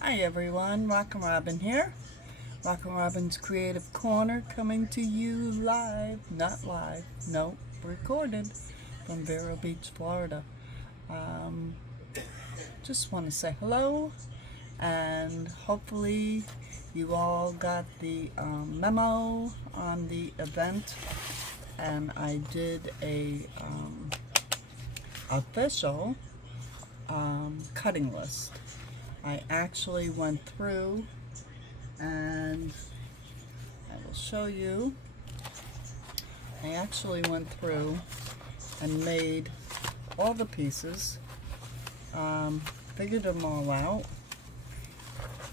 Hi everyone, Rockin' Robin here. Rockin' Robin's Creative Corner coming to you live, not live, no, recorded from Vero Beach, Florida. Um, just want to say hello and hopefully you all got the memo on the event, and I did a official cutting list. I actually went through and I will show you. I actually went through and made all the pieces, figured them all out,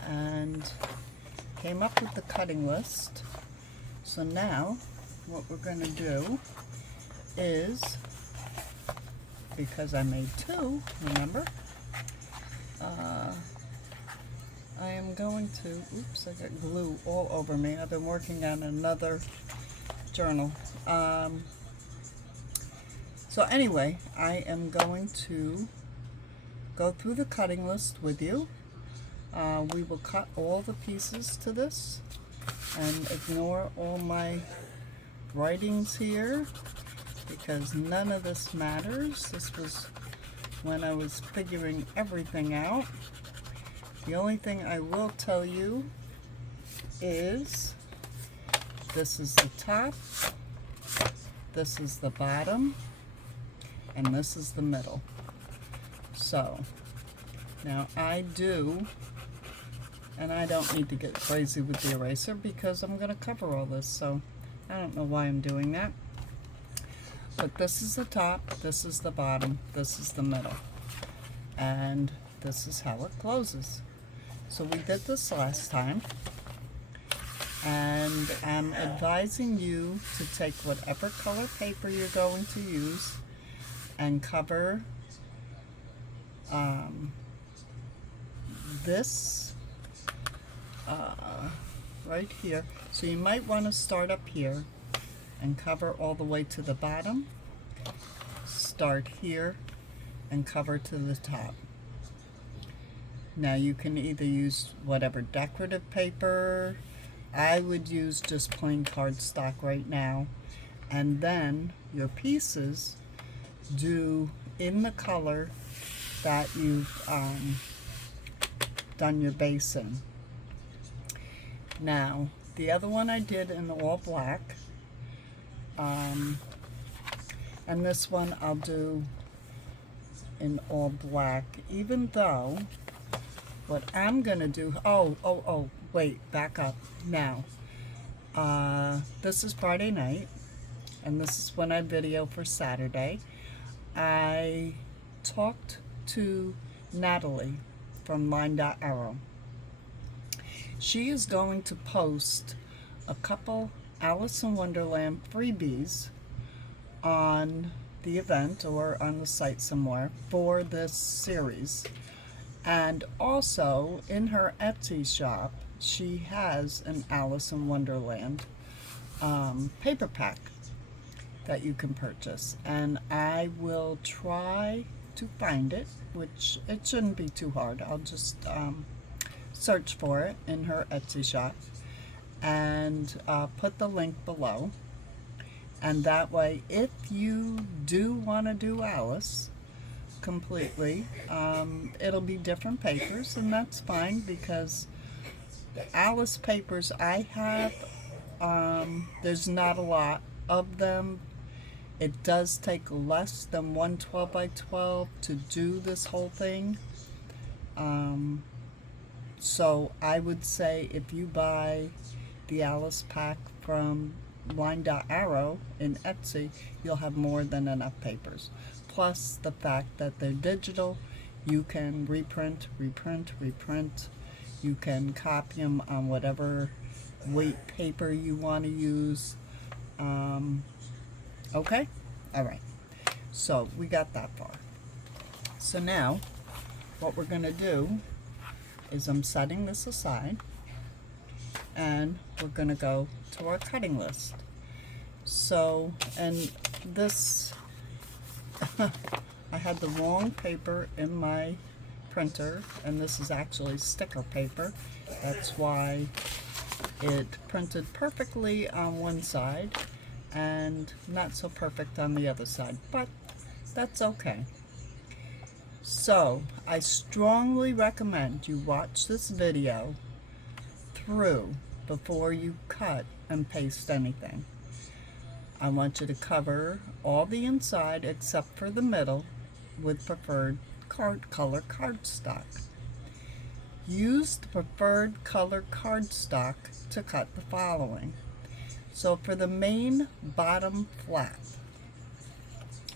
and came up with the cutting list. So now what we're going to do is, because I made two, remember, I am going to, oops, I got glue all over me. I've been working on another journal. So anyway, I am going to go through the cutting list with you. We will cut all the pieces to this and ignore all my writings here because none of this matters. This was when I was figuring everything out. The only thing I will tell you is this is the top, this is the bottom, and this is the middle. So now I do, and I don't need to get crazy with the eraser because I'm going to cover all this, so I don't know why I'm doing that. But this is the top, this is the bottom, this is the middle, and this is how it closes. So we did this last time, and I'm advising you to take whatever color paper you're going to use and cover this right here. So you might want to start up here and cover all the way to the bottom, start here and cover to the top. Now you can either use whatever decorative paper. I would use just plain cardstock right now, and then your pieces do in the color that you've done your base in. Now the other one I did in all black, and this one I'll do in all black, even though what I'm gonna do, wait, back up. Now, this is Friday night, and this is when I video for Saturday. I talked to Natalie from Line.Arrow. She is going to post a couple Alice in Wonderland freebies on the event or on the site somewhere for this series. And also in her Etsy shop, she has an Alice in Wonderland paper pack that you can purchase. And I will try to find it, which it shouldn't be too hard. I'll just search for it in her Etsy shop and put the link below. And that way, if you do want to do Alice completely, it'll be different papers, and that's fine because the Alice papers I have, there's not a lot of them. It does take less than 1 12 by 12 to do this whole thing. So I would say if you buy the Alice pack from Line.Arrow in Etsy, you'll have more than enough papers. Plus the fact that they're digital, you can reprint. You can copy them on whatever weight paper you want to use. Okay? Alright. So we got that far. So now, what we're going to do is I'm setting this aside, and we're going to go to our cutting list. So, and this, I had the wrong paper in my printer, and this is actually sticker paper. That's why it printed perfectly on one side and not so perfect on the other side, but that's okay. So I strongly recommend you watch this video through before you cut and paste anything. I want you to cover all the inside except for the middle with preferred color cardstock. Use the preferred color cardstock to cut the following. So for the main bottom flap,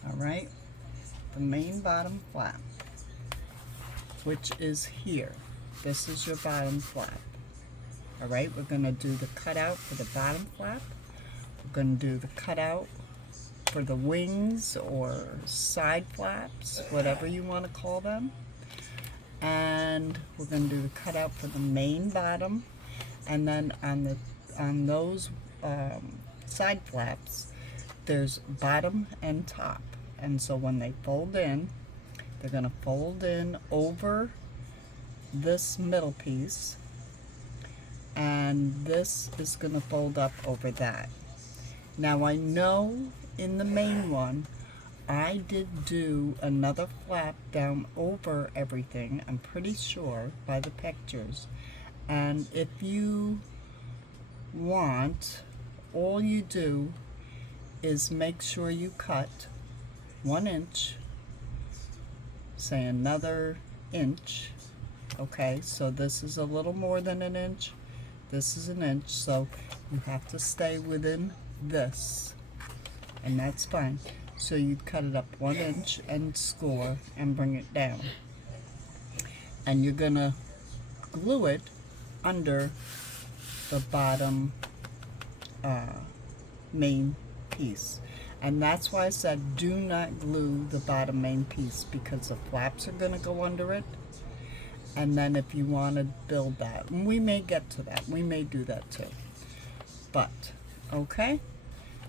alright, the main bottom flap, which is here, this is your bottom flap. Alright, we're going to do the cutout for the bottom flap. We're going to do the cutout for the wings or side flaps, whatever you want to call them. And we're going to do the cutout for the main bottom. And then on those side flaps, there's bottom and top. And so when they fold in, they're going to fold in over this middle piece. And this is going to fold up over that. Now I know in the main one, I did do another flap down over everything, I'm pretty sure, by the pictures. And if you want, all you do is make sure you cut 1 inch, say another inch, okay? So this is a little more than an inch, this is an inch, so you have to stay within this, and that's fine. So you'd cut it up 1 inch and score and bring it down, and you're gonna glue it under the bottom main piece. And that's why I said do not glue the bottom main piece, because the flaps are gonna go under it. And then if you want to build that, and we may get to that, we may do that too, but okay,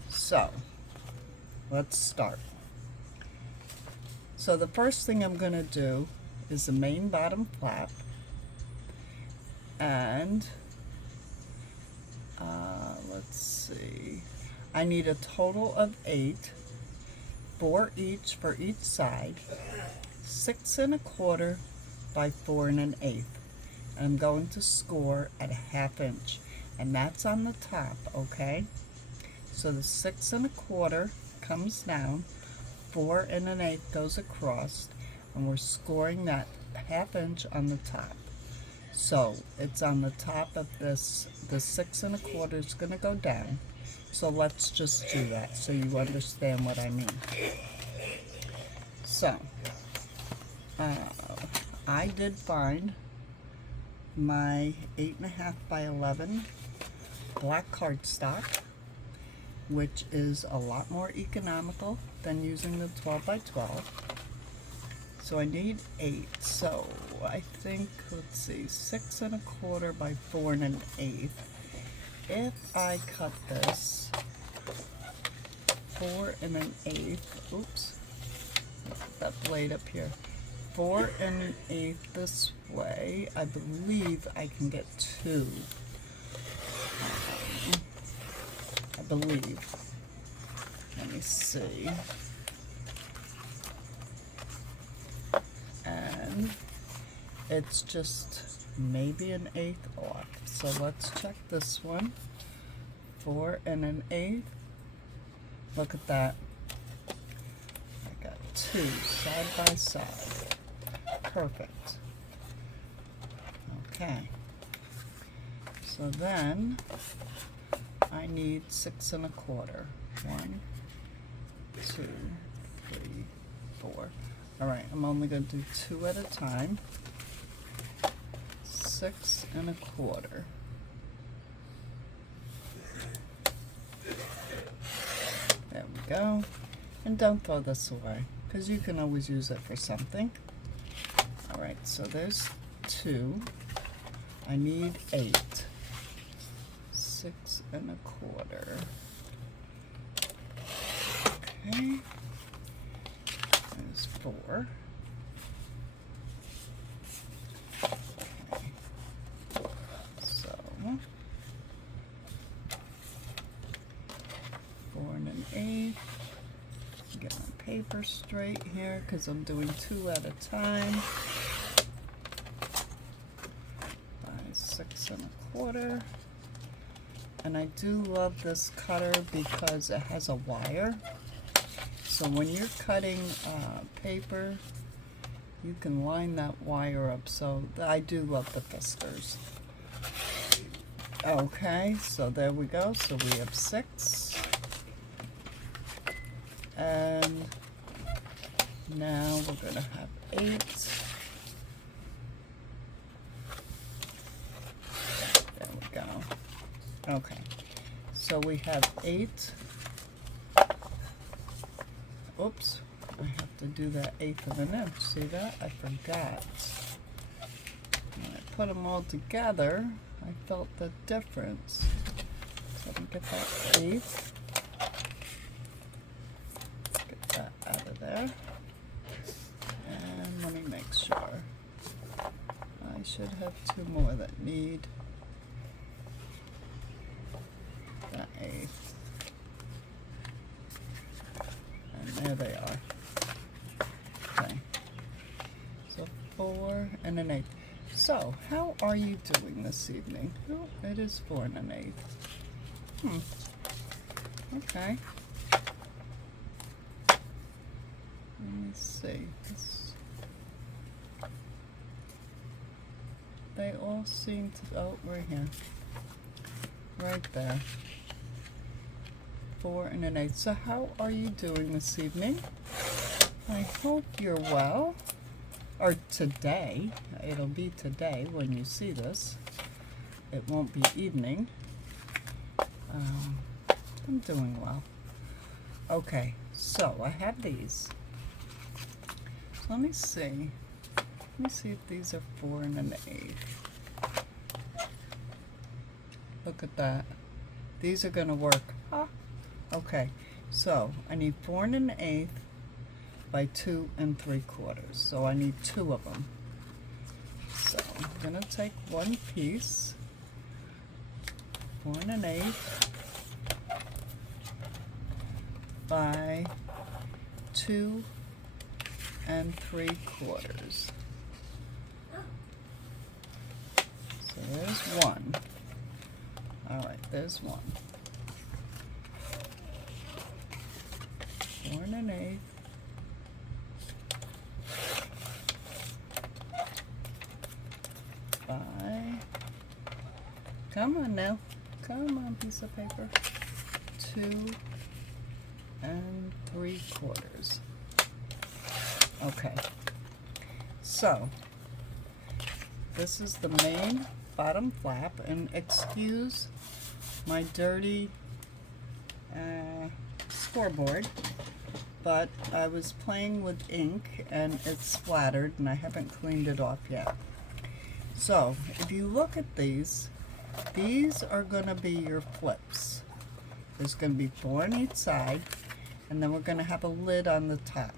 so let's start. So the first thing I'm going to do is the main bottom flap, and let's see, I need a total of 8, 4 each for each side, 6 1/4 by 4 1/8. I'm going to score at 1/2 inch, and that's on the top, okay? So the 6 1/4 comes down, 4 1/8 goes across, and we're scoring that 1/2 inch on the top. So it's on the top of this, the 6 1/4 is going to go down. So let's just do that so you understand what I mean. So I did find my 8.5 by 11 black cardstock, which is a lot more economical than using the 12 by 12. So I need 8. So I think, let's see, 6 1/4 by 4 1/8. If I cut this 4 1/8, oops, put that blade up here. 4 1/8 this way, I believe I can get 2. I believe. Let me see. And it's just maybe 1/8 off. So let's check this one. 4 1/8. Look at that. I got 2 side by side. Perfect. Okay. So then I need 6 1/4. 1, 2, 3, 4. All right, I'm only going to do 2 at a time. 6 1/4. There we go. And don't throw this away, because you can always use it for something. All right, so there's 2. I need 8. 6 1/4. Okay. There's 4. paper straight here because I'm doing 2 at a time. 5, 6 1/4. And I do love this cutter because it has a wire. So when you're cutting paper, you can line that wire up. So I do love the Fiskars. Okay, so there we go. So we have 6. And now we're going to have 8. There we go. Okay, so we have 8. Oops, I have to do that 1/8 of an inch. See that? I forgot. When I put them all together, I felt the difference. So let me get that 1/8. Get that out of there. And let me make sure. I should have 2 more that need that 1/8. And there they are. Okay. So 4 and an 1/8. So, how are you doing this evening? Oh, it is 4 and an 1/8. Okay. Let me see. They all seem to, oh, right here. Right there. 4 and an 1/8. So how are you doing this evening? I hope you're well. Or today. It'll be today when you see this. It won't be evening. I'm doing well. Okay, so I have these. So let me see. Let me see if these are 4 and an 1/8. Look at that. These are gonna work. Huh? Okay, so I need 4 and an 1/8 by 2 3/4. So I need 2 of them. So I'm gonna take one piece, 4 and an 1/8 by 2 3/4. So there's one. All right, there's one. 4 and an 1/8 by, come on now, come on, piece of paper, 2 3/4. Okay, so this is the main bottom flap, and excuse my dirty scoreboard, but I was playing with ink and it's splattered and I haven't cleaned it off yet. So if you look at these are going to be your flips. There's going to be 4 on each side, and then we're going to have a lid on the top.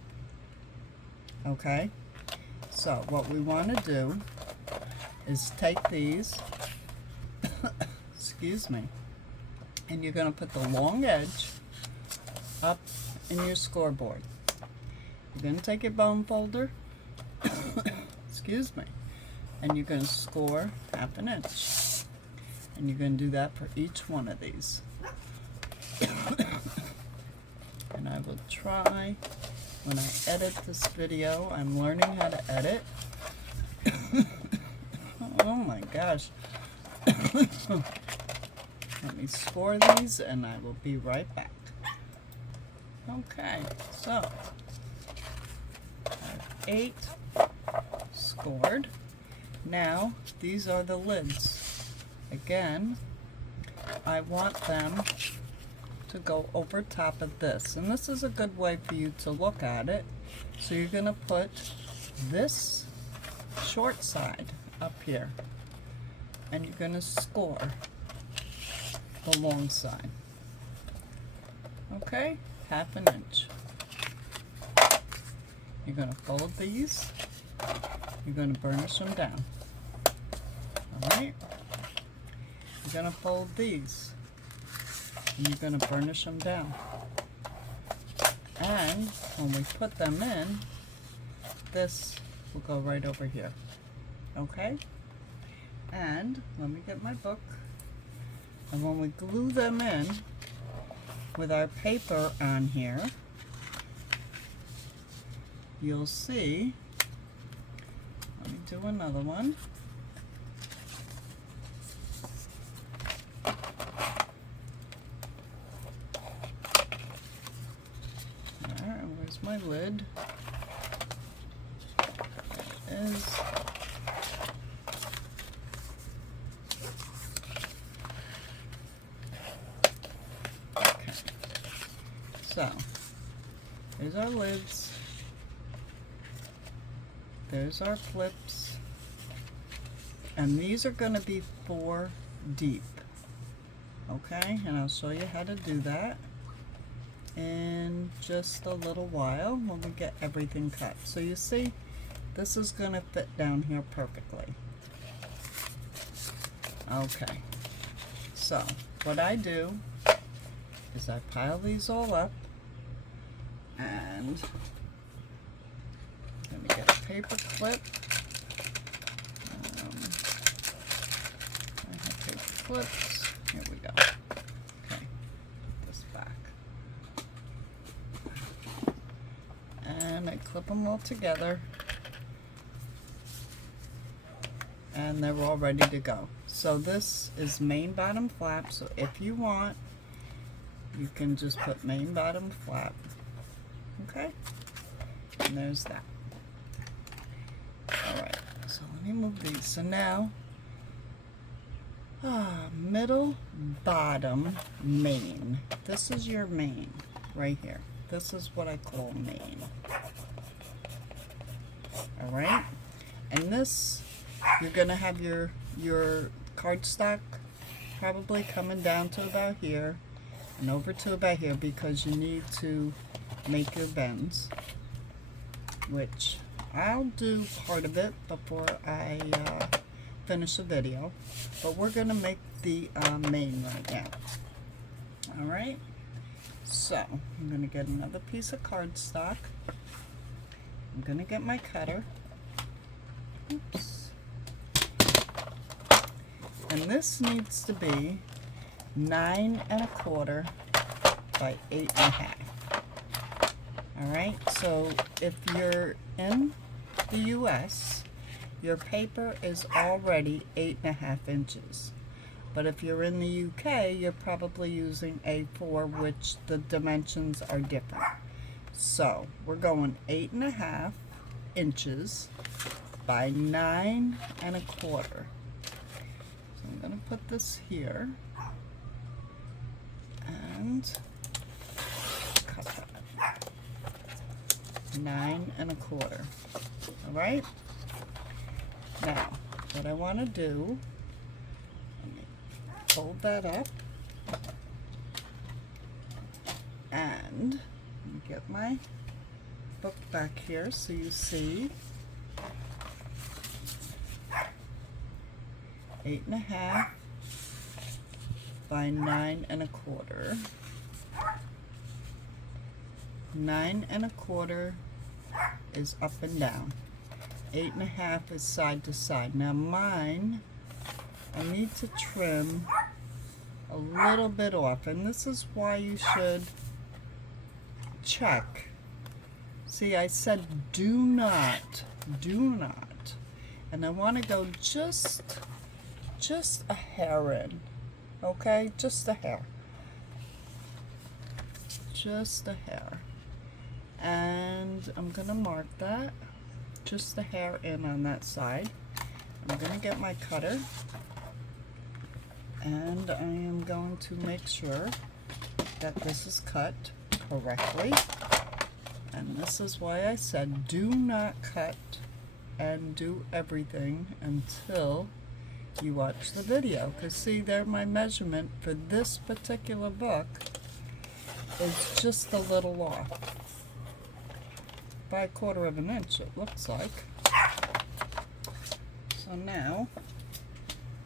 Okay, so what we want to do is take these excuse me, and you're going to put the long edge up in your scoreboard. You're going to take your bone folder excuse me, and you're going to score 1/2 inch, and you're going to do that for each one of these. And I will try, when I edit this video, I'm learning how to edit. Oh my gosh. Let me score these and I will be right back. Okay, so I have 8 scored. Now these are the lids. Again, I want them to go over top of this, and this is a good way for you to look at it. So you're going to put this short side up here, and you're going to score the long side. Okay, 1/2 inch. You're going to fold these. You're going to burnish them down. Alright, you're going to fold these, and you're going to burnish them down. And when we put them in, this will go right over here. Okay? And let me get my book. And when we glue them in with our paper on here, you'll see, let me do another one. Alright, where's my lid? There it is. Okay. So, here's our lids. There's our flips, and these are going to be 4 deep, okay? And I'll show you how to do that in just a little while when we get everything cut. So you see, this is going to fit down here perfectly. Okay, so what I do is I pile these all up, and let me get a paper clip. I have paper clips. Here we go. Okay, put this back. And I clip them all together. And they're all ready to go. So this is main bottom flap. So if you want, you can just put main bottom flap. Okay? And there's that. Alright, so let me move these. So now, middle, bottom, main. This is your main right here. This is what I call main. Alright? And this, you're going to have your cardstock probably coming down to about here and over to about here, because you need to make your bends, which I'll do part of it before I finish the video, but we're going to make the main right now. Alright, so I'm going to get another piece of cardstock. I'm going to get my cutter. Oops. And this needs to be 9 1/4 by 8 1/2. Alright, so if you're in the US, your paper is already 8 1/2 inches. But if you're in the UK, you're probably using A4, which the dimensions are different. So we're going 8 1/2 inches by 9 1/4. So I'm going to put this here and cut that. 9 1/4. Alright? Now, what I want to do, let me fold that up, and let me get my book back here so you see 8 1/2 by 9 1/4. 9 1/4 is up and down. 8 1/2 is side to side. Now mine, I need to trim a little bit off, and this is why you should check. See, I said do not, and I want to go just a hair in, okay? Just a hair. Just a hair. And I'm going to mark that. Just a hair in on that side. I'm going to get my cutter. And I am going to make sure that this is cut correctly. And this is why I said do not cut and do everything until you watch the video. Because see, there my measurement for this particular book is just a little off. By 1/4 of an inch, it looks like. So now,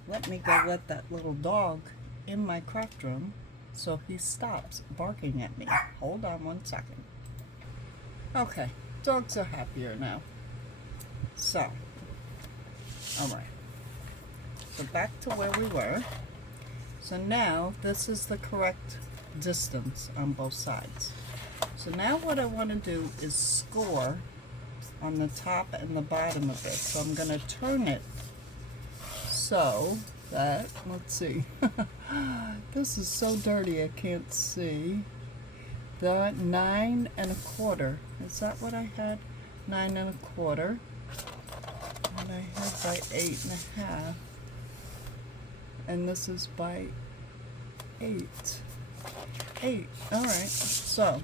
let me go let that little dog in my craft room so he stops barking at me. Hold on one second. Okay, dogs are happier now. So, alright. So back to where we were. So now this is the correct distance on both sides. So now what I want to do is score on the top and the bottom of it. So I'm going to turn it so that, let's see, this is so dirty I can't see. The 9 1/4. Is that what I had? 9 1/4. And I had by 8 1/2. And this is by 8. 8. Alright. So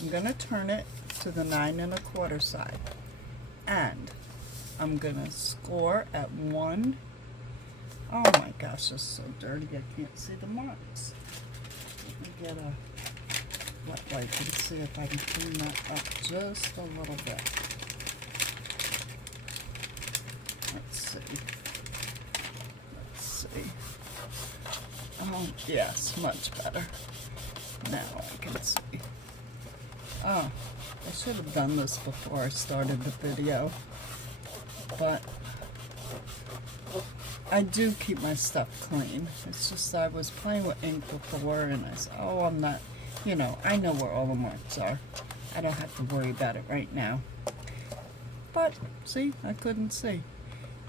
I'm going to turn it to the 9 1/4 side. And I'm going to score at 1. Oh my gosh, it's so dirty I can't see the marks. Let me get a wet wipe and see if I can clean that up just a little bit. Let's see. Let's see. Oh, yes, much better. Now I can see. Oh, I should have done this before I started the video. But I do keep my stuff clean. It's just I was playing with ink before and I said, oh, I'm not, you know, I know where all the marks are. I don't have to worry about it right now. But, see, I couldn't see.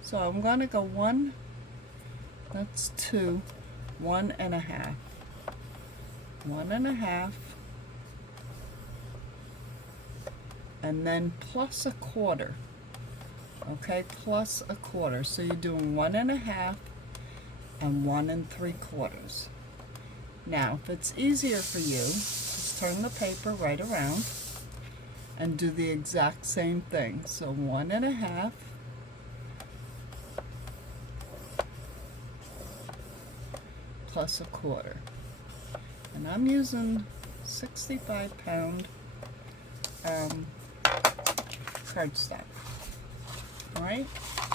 So I'm going to go 1, that's 2, 1 1/2. 1 1/2. And then plus 1/4. Okay, plus 1/4. So you're doing 1 1/2 and 1 3/4. Now, if it's easier for you, just turn the paper right around and do the exact same thing. So 1 1/2 plus 1/4. And I'm using 65-pound cardstock. Alright,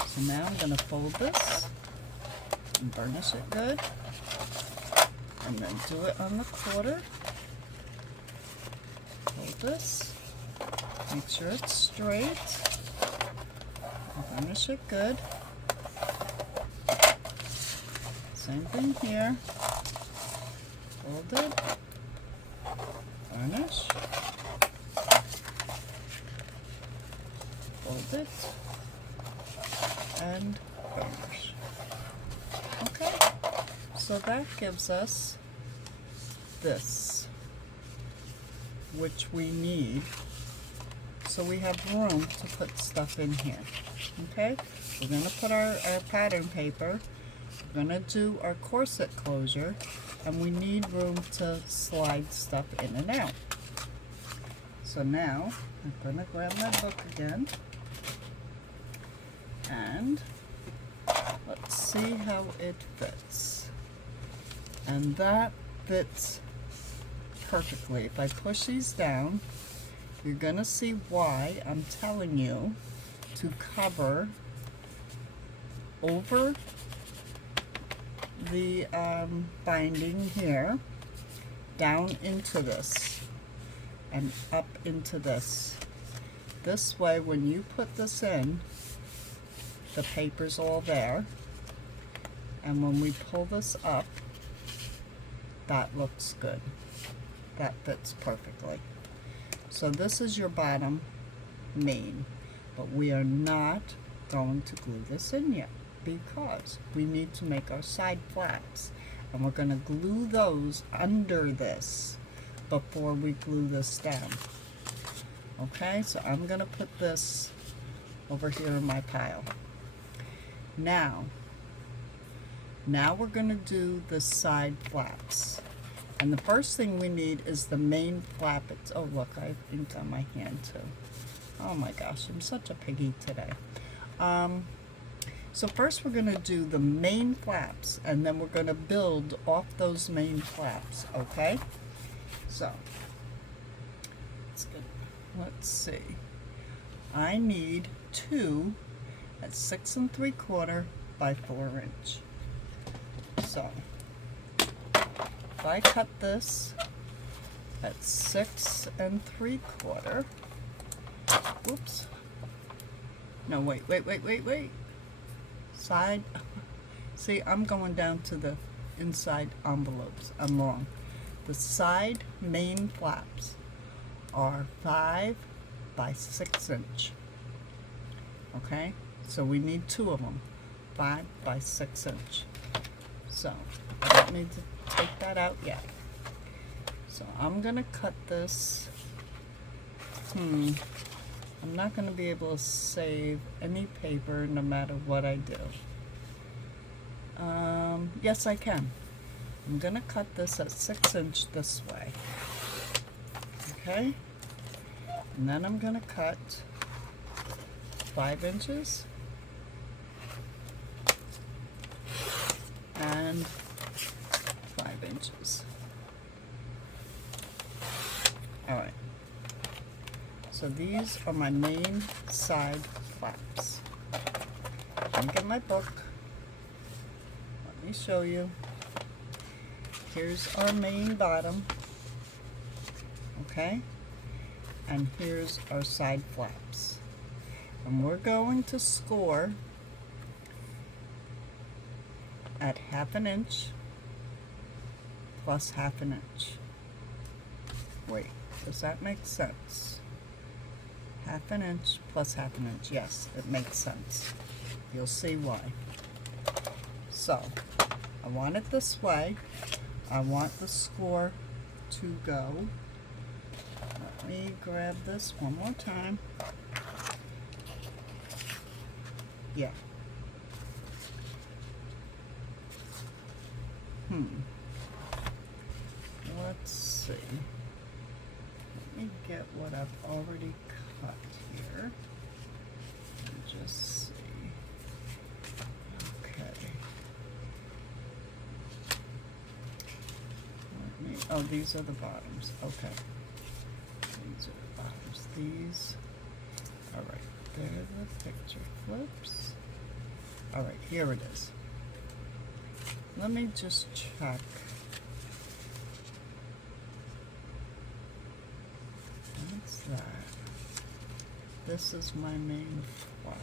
so now I'm going to fold this and burnish it good. And then do it on the 1/4. Hold this. Make sure it's straight. Burnish it good. Same thing here. Hold it. Burnish. Hold it. And burnish. Okay, so that gives us this, which we need, so we have room to put stuff in here. Okay, we're going to put our pattern paper, we're going to do our corset closure, and we need room to slide stuff in and out. So now I'm going to grab my book again. And let's see how it fits. And that fits perfectly. If I push these down, you're going to see why I'm telling you to cover over the binding here, down into this, and up into this. This way, when you put this in, the paper's all there, and when we pull this up, that looks good. That fits perfectly. So this is your bottom main, but we are not going to glue this in yet because we need to make our side flaps, and we're going to glue those under this before we glue this down. Okay, so I'm going to put this over here in my pile. Now we're going to do the side flaps. And the first thing we need is the main flap. Oh look, I have ink on my hand too. Oh my gosh, I'm such a piggy today. So first we're going to do the main flaps, and then we're going to build off those main flaps, okay? So, let's see. I need 2 at 6 3/4 by 4 inch. So, if I cut this at 6 3/4, Whoops. No, wait. Side. See, I'm going down to the inside envelopes. I'm wrong. The side main flaps are 5 by 6 inch. Okay? So we need 2 of them. 5 by 6 inch. So I don't need to take that out yet. So I'm gonna cut this. I'm not gonna be able to save any paper no matter what I do. Yes, I can. I'm gonna cut this at 6 inch this way. Okay? And then I'm gonna cut 5 inches and 5 inches. Alright. So these are my main side flaps. Let me get my book. Let me show you. Here's our main bottom. Okay? And here's our side flaps. And we're going to score at 1/2 inch plus 1/2 inch. Wait, does that make sense? 1/2 inch plus 1/2 inch. Yes, it makes sense. You'll see why. So, I want it this way. I want the score to go. Let me grab this one more time. Yeah. Let's see. Let me get what I've already cut here. And just see. Okay. Oh, these are the bottoms. Okay. These are the bottoms. These. Alright. There the picture flips. Alright, here it is. Let me just check. What's that? This is my main flap.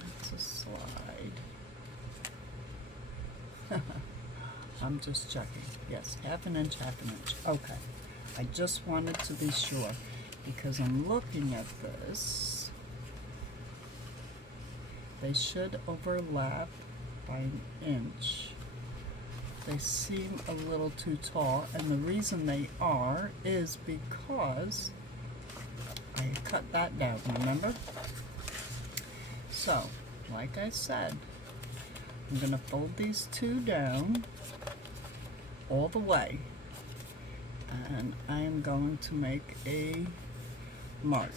That's a slide. I'm just checking. Yes, 1/2 inch, 1/2 inch. Okay. I just wanted to be sure because I'm looking at this. They should overlap by 1 inch. They seem a little too tall, and the reason they are is because I cut that down, remember? So, like I said, I'm going to fold these 2 down all the way, and I am going to make a mark,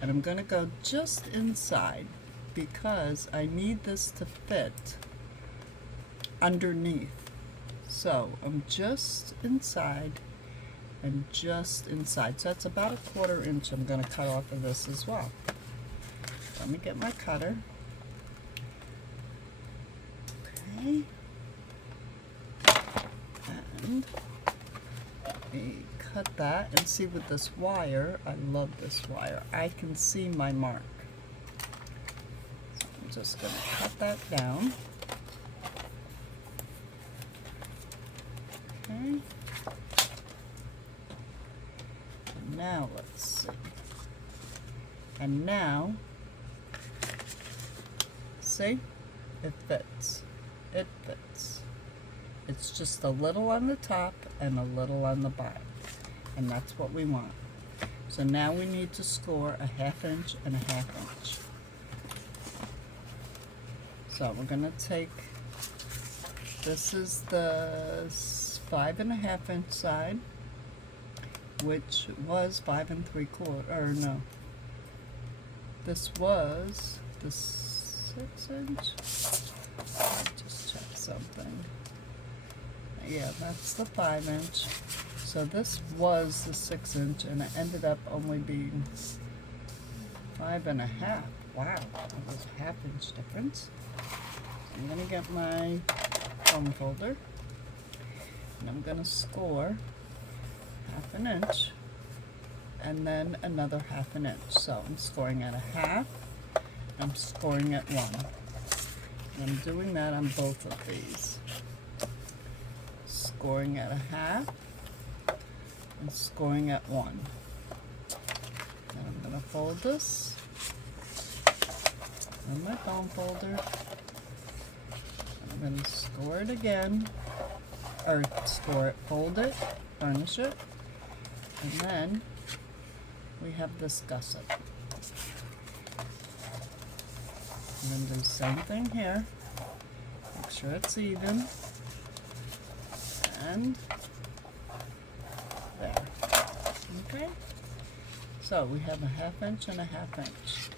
and I'm going to go just inside because I need this to fit underneath. So I'm just inside and just inside. So that's about 1/4 inch I'm going to cut off of this as well. Let me get my cutter. Okay. And let me cut that and see with this wire. I love this wire. I can see my mark. So I'm just going to cut that down. Okay. And now let's see. And now, see? It fits. It fits. It's just a little on the top and a little on the bottom. And that's what we want. So now we need to score a 1/2 inch and a 1/2 inch. So we're going to take, this is the 5 1/2 inch side, which was 5 3/4, or no, this was the 6 inch. Let me just check something. Yeah, that's the 5 inch. So this was the 6 inch, and it ended up only being 5 1/2. Wow, that was a 1/2 inch difference. I'm going to get my foam folder, and I'm going to score half an inch, and then another half an inch. So I'm scoring at a half, I'm scoring at 1. And I'm doing that on both of these. Scoring at a half and scoring at 1. And I'm going to fold this in my foam folder. And I'm going to score it again, or score it, fold it, burnish it, and then we have this gusset. I'm going to do the same thing here. Make sure it's even. And there. Okay? So we have a half inch and a half inch.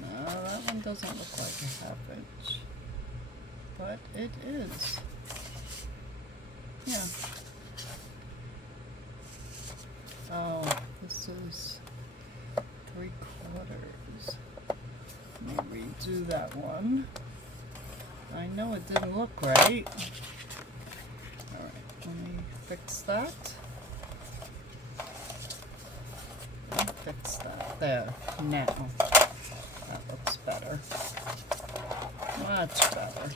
No, that one doesn't look like a half inch. But it is. Yeah. Oh, this is 3/4. Let me redo that one. I know it didn't look right. Alright, let me fix that. Fix that. There. Now. That looks better. Much better.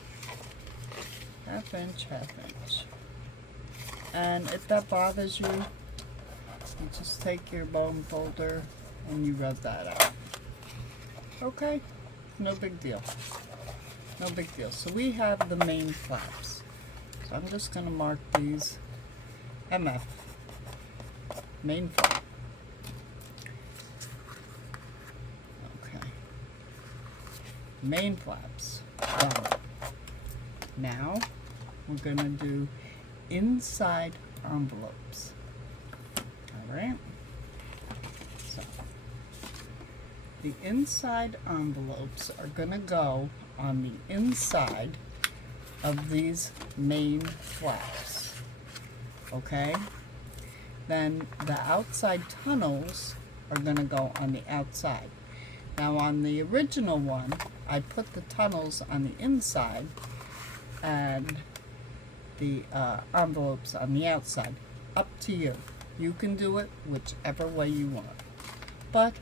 Half inch, half inch. And if that bothers you, you just take your bone folder and you rub that out. Okay? No big deal. No big deal. So we have the main flaps. So I'm just going to mark these MF. Main flap. Okay. Main flaps. Done. Now we're going to do inside envelopes. Alright? So the inside envelopes are going to go on the inside of these main flaps. Okay? Then the outside tunnels are going to go on the outside. Now on the original one, I put the tunnels on the inside and the envelopes on the outside. Up to you. You can do it whichever way you want. But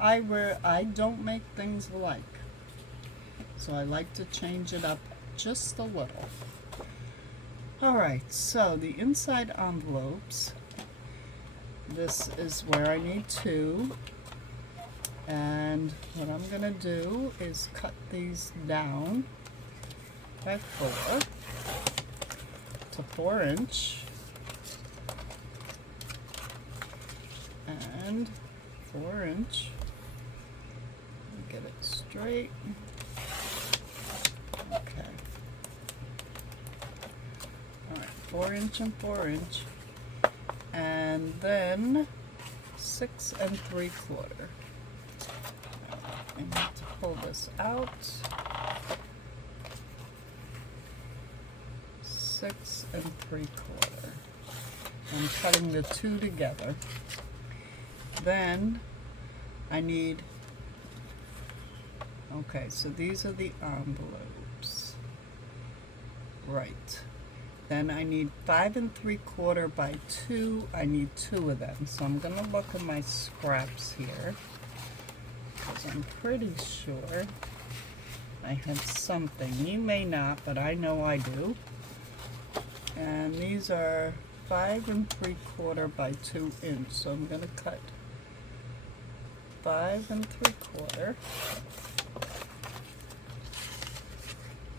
I don't make things alike. So I like to change it up just a little. Alright, so the inside envelopes, this is where I need 2. And what I'm going to do is cut these down by 4 to 4 inch. And 4 inch. Get it straight. Okay. Alright, 4 inch and 4 inch. And then 6 3/4. I need to pull this out. 6 3/4. I'm cutting the 2 together. Then I need, okay, so these are the envelopes. Right. Then I need 5 3/4 by 2. I need 2 of them. So I'm going to look at my scraps here, because I'm pretty sure I had something. You may not, but I know I do. And these are 5 3/4 by 2 inch. So I'm going to cut 5 3/4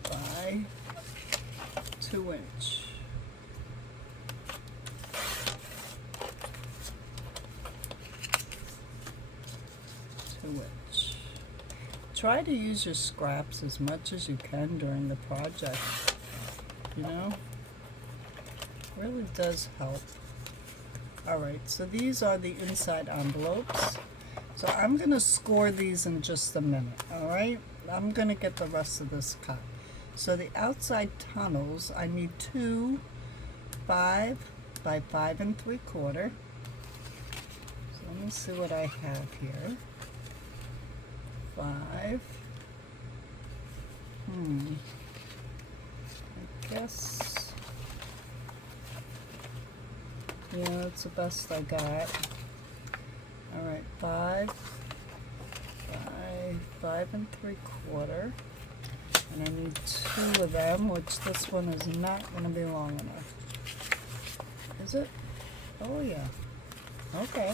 by 2 inch. Try to use your scraps as much as you can during the project. You know? Really does help. Alright, so these are the inside envelopes. So I'm going to score these in just a minute. Alright? I'm going to get the rest of this cut. So the outside tunnels, I need 2 5 by 5 3/4. So let me see what I have here. 5. I guess Yeah, it's the best I got. All right, 5 and 3/4. And I need 2 of them, which this one is not going to be long enough. Is it? Oh, yeah. Okay.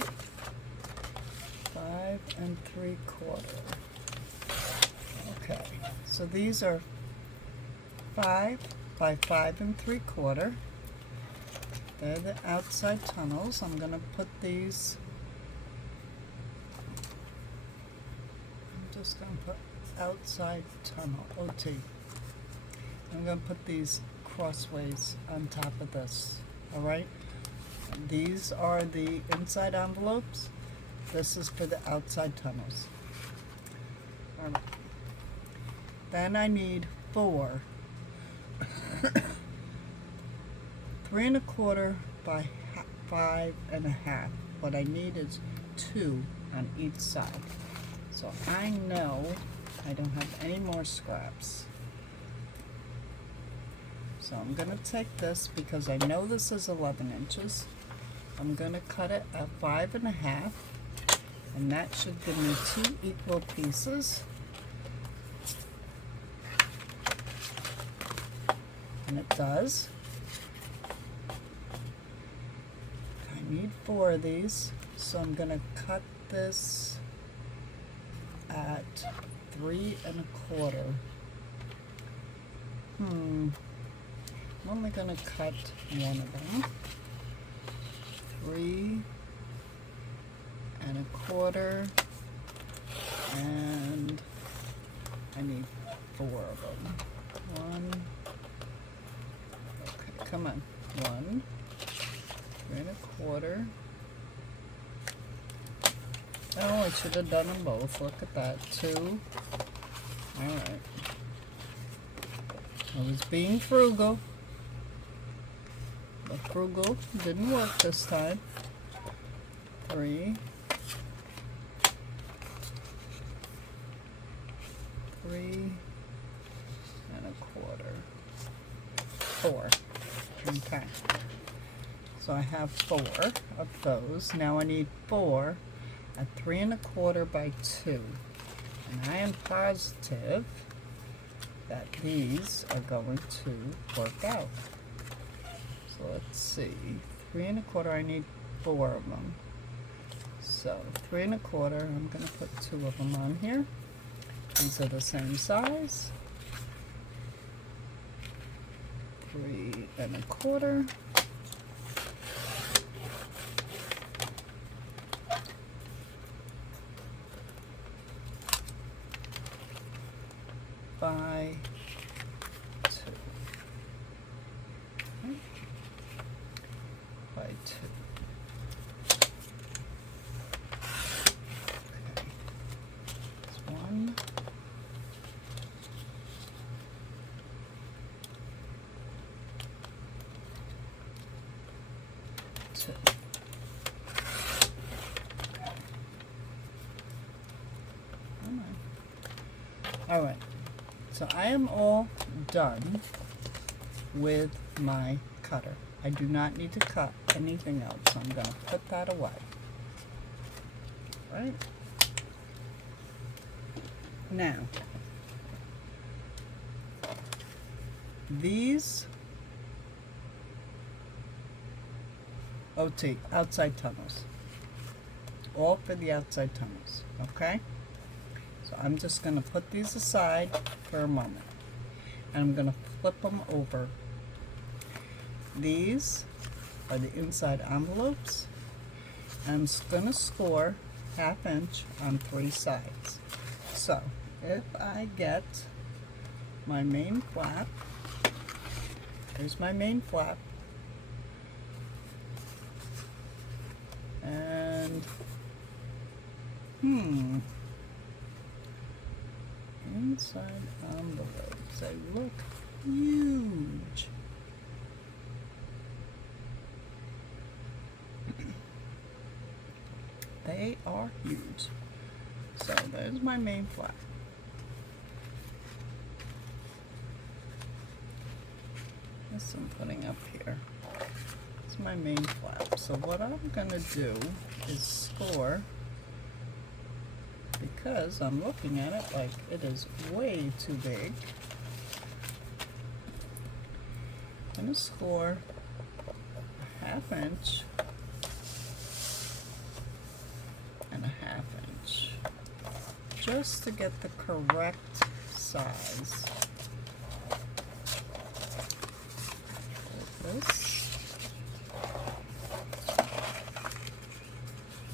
5 and 3/4. Okay, so these are 5 by 5 and 3/4. They're the outside tunnels. I'm going to put these, I'm just going to put outside tunnel, OT. I'm going to put these crossways on top of this, all right? These are the inside envelopes. This is for the outside tunnels. All right. Then I need 4. 3 1/4 by 5 1/2. What I need is 2 on each side. So I know I don't have any more scraps. So I'm going to take this because I know this is 11 inches. I'm going to cut it at 5 1/2, and that should give me 2 equal pieces. And it does. I need 4 of these, so I'm going to cut this at 3 1/4. I'm only going to cut one of them. 3 1/4, and I need 4 of them. 1. Okay, come on. 1, 3 1/4. Oh, I should have done them both. Look at that. 2. All right. I was being frugal. But frugal didn't work this time. 3. 3 1/4. 4. Okay. So I have 4 of those. Now I need 4 at 3 1/4 by 2. And I am positive that these are going to work out. So let's see. 3 1/4, I need 4 of them. So 3 1/4, I'm going to put 2 of them on here. These are the same size. 3 1/4. By 2. Okay. By 2. Okay. That's 1. 2. All right. So I am all done with my cutter. I do not need to cut anything else, so I'm going to put that away. Right? Now, these OT, outside tunnels. All for the outside tunnels, okay? So I'm just going to put these aside for a moment. And I'm going to flip them over. These are the inside envelopes. I'm going to score 1/2 inch on 3 sides. So if I get my main flap, here's my main flap, and inside envelopes, they look huge. They are huge. So there's my main flap. This I'm putting up here. It's here's my main flap. So what I'm gonna do is score, because I'm looking at it like it is way too big. I'm gonna score a 1/2 inch and a 1/2 inch, just to get the correct size. Like this.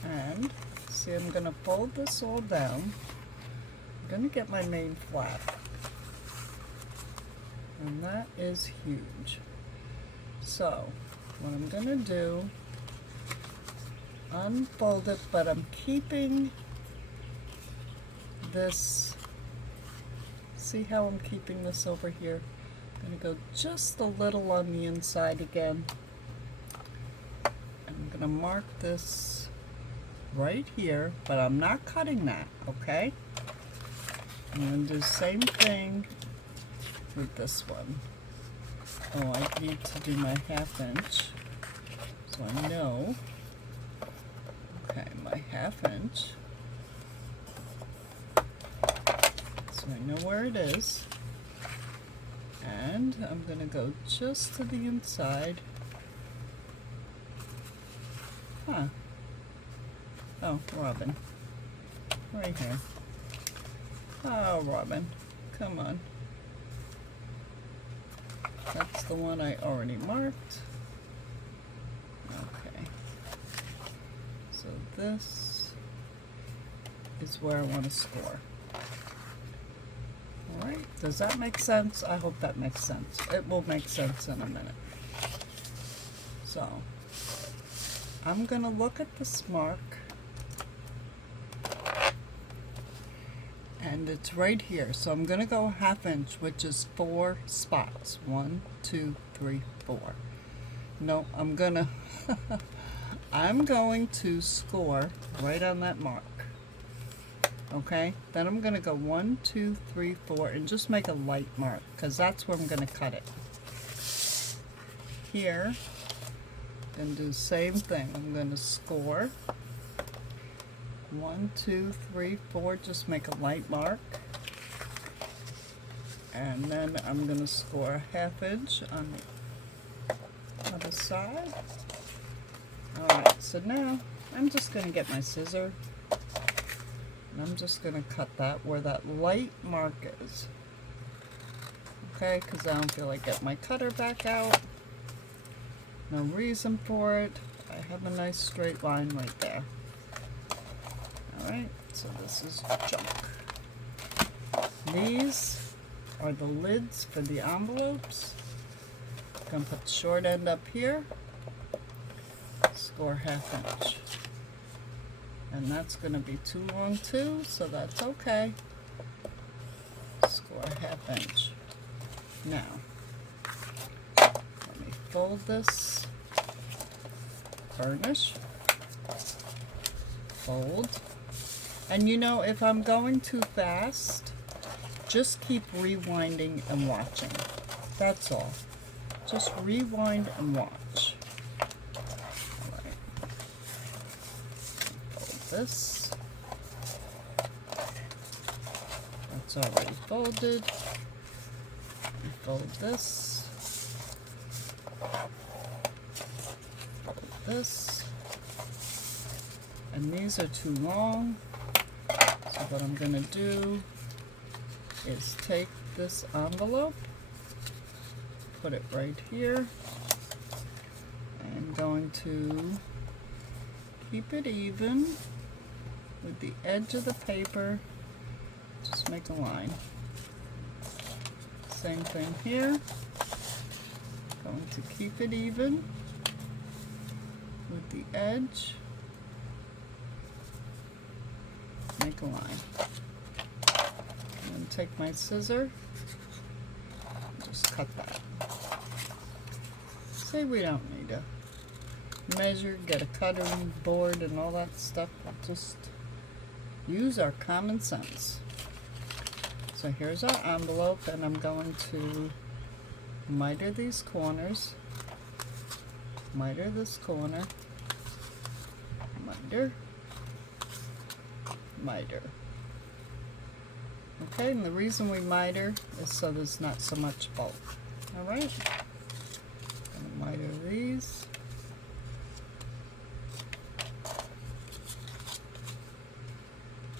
And see, I'm going to fold this all down. I'm going to get my main flap. And that is huge. So what I'm going to do, unfold it, but I'm keeping this, see how I'm keeping this over here? I'm going to go just a little on the inside again. I'm going to mark this right here, but I'm not cutting that, okay? I'm going to do the same thing with this one. Oh, I need to do my 1/2 inch, so I know. Okay, my 1/2 inch. So I know where it is. And I'm going to go just to the inside. Huh. Oh, Robin. Right here. Oh, Robin. Come on. That's the one I already marked. Okay. So this is where I want to score. Alright, does that make sense? I hope that makes sense. It will make sense in a minute. So, I'm going to look at this mark, and it's right here. So I'm going to go 1/2 inch, which is 4 spots. 1, 2, 3, 4. No, I'm going to score right on that mark. Okay, then I'm going to go 1, 2, 3, 4, and just make a light mark, because that's where I'm going to cut it. Here, and do the same thing. I'm going to score 1, 2, 3, 4, just make a light mark. And then I'm going to score a 1/2 inch on the other side. Alright, so now I'm just going to get my scissor. And I'm just going to cut that where that light mark is. Okay, because I don't feel like getting my cutter back out. No reason for it. I have a nice straight line right there. Alright, so this is junk. These are the lids for the envelopes. I'm going to put the short end up here. Score 1/2 inch. And that's going to be too long too, so that's okay. Score 1/2 inch. Now, let me fold this, burnish, fold. And you know, if I'm going too fast, just keep rewinding and watching. That's all. Just rewind and watch. This. That's already folded. Fold this. Fold this. And these are too long. So what I'm going to do is take this envelope, put it right here. I'm going to keep it even with the edge of the paper, just make a line. Same thing here. Going to keep it even with the edge, make a line. And then take my scissor, just cut that. Say we don't need to measure, get a cutting board and all that stuff. We'll just use our common sense. So here's our envelope, and I'm going to miter these corners miter this corner, miter, miter. Okay, and the reason we miter is so there's not so much bulk. Alright, gonna miter these.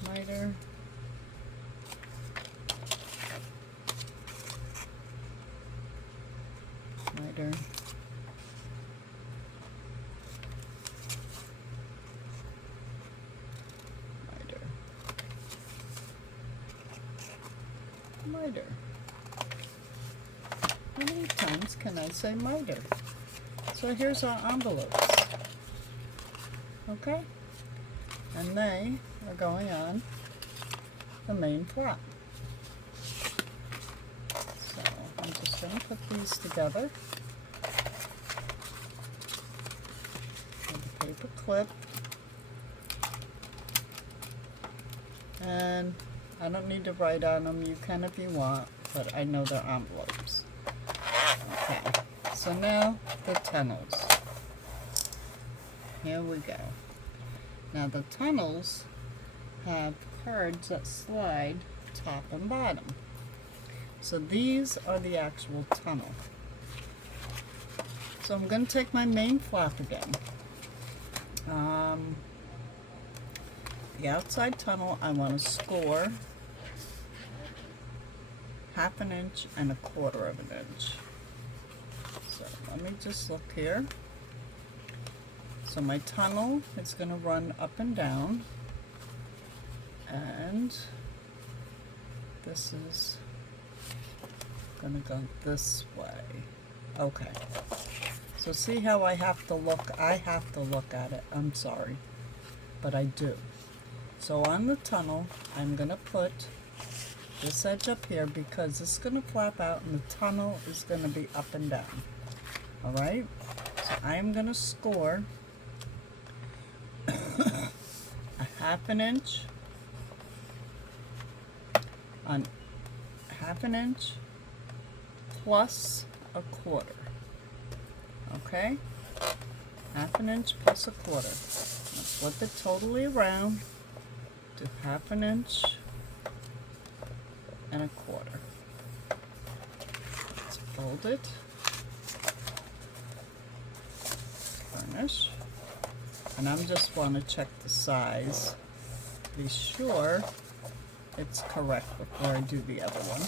Miter. Miter. Miter. How many times can I say miter? So here's our envelopes. Okay? And they are going on the main flap. So I'm just going to put these together with a paper clip. And I don't need to write on them. You can if you want, but I know they're envelopes. Okay, so now the tunnels. Here we go. Now the tunnels have cards that slide top and bottom. So these are the actual tunnel. So I'm going to take my main flap again. The outside tunnel I want to score 1/2 inch and 1/4 inch. So let me just look here. So my tunnel is going to run up and down, and this is going to go this way. Okay. So see how I have to look? I have to look at it. I'm sorry, but I do. So on the tunnel, I'm going to put this edge up here because it's going to flap out and the tunnel is going to be up and down. Alright? So I am going to score 1/2 inch on 1/2 inch plus 1/4. Okay? 1/2 inch plus 1/4. Let's flip it totally around to 1/2 inch and 1/4. Let's fold it, furnish, and I'm just want to check the size, be sure it's correct before I do the other one,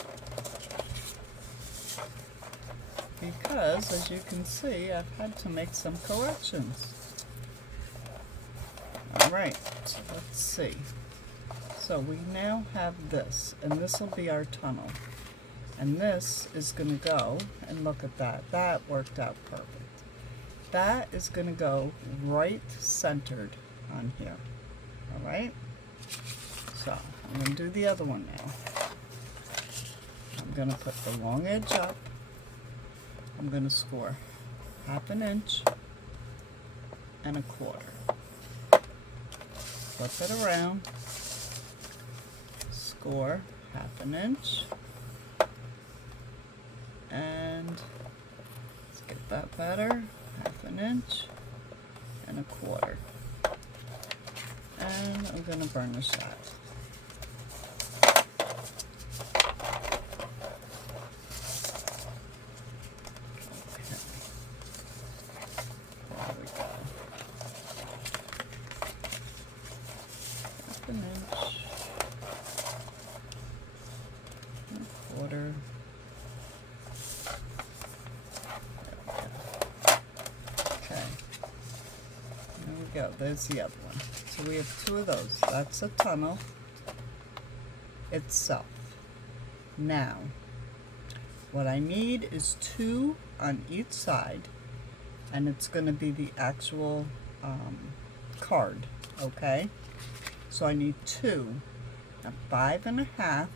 because as you can see I've had to make some corrections. Alright, so let's see. So we now have this, and this will be our tunnel. And this is going to go, and look at that, that worked out perfect. That is going to go right centered on here. Alright? So, I'm going to do the other one now. I'm going to put the long edge up. I'm going to score 1/2 inch and 1/4. Flip it around. Score 1/2 inch, and let's get that better, 1/2 inch and 1/4, and I'm going to burnish that. Okay, there we go, 1/2 inch. 1/4. Okay. There we go. There's the other one. So we have 2 of those. That's a tunnel itself. Now, what I need is 2 on each side, and it's going to be the actual card. Okay. So I need 2 at 5.5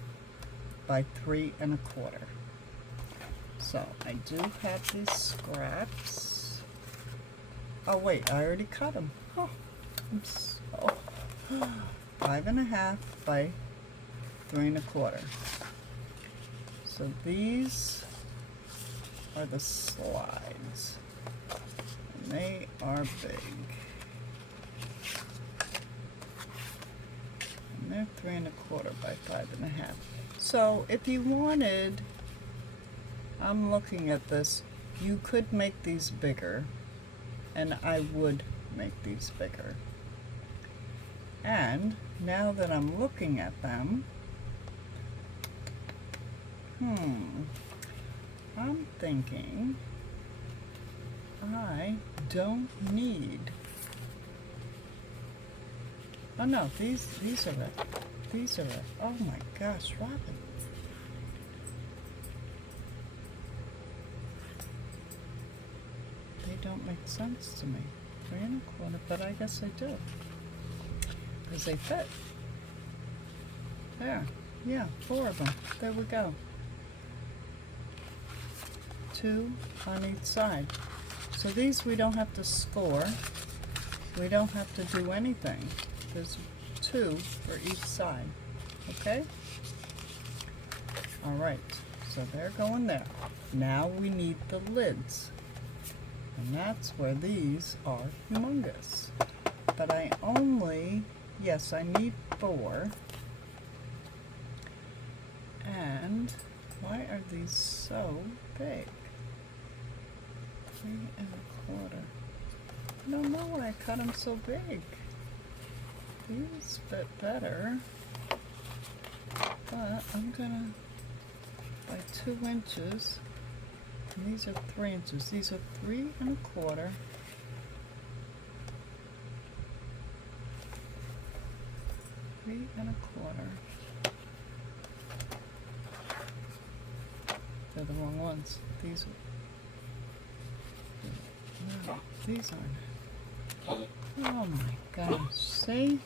by 3 1/4. So I do have these scraps. Oh wait, I already cut them. Oh, I'm so 5.5 by 3 1/4. So these are the slides. And They are big. And they're 3 1/4 by 5 1/2. So if you wanted, I'm looking at this, you could make these bigger, and I would make these bigger. And now that I'm looking at them, I'm thinking I don't need, oh no, these are it. These are it. Oh my gosh, Robin. They don't make sense to me. 3 1/4, but I guess they do. Because they fit. There. Yeah, 4 of them. There we go. 2 on each side. So these we don't have to score. We don't have to do anything. There's 2 for each side. Okay? Alright, so they're going there. Now we need the lids. And that's where these are humongous. But I only, yes, I need 4. And why are these so big? 3 1/4. I don't know why I cut them so big. These fit better. But I'm gonna, by 2 inches, and these are 3 inches. These are 3 1/4. 3 1/4. They're the wrong ones. These are, no, these aren't. Oh my gosh. See?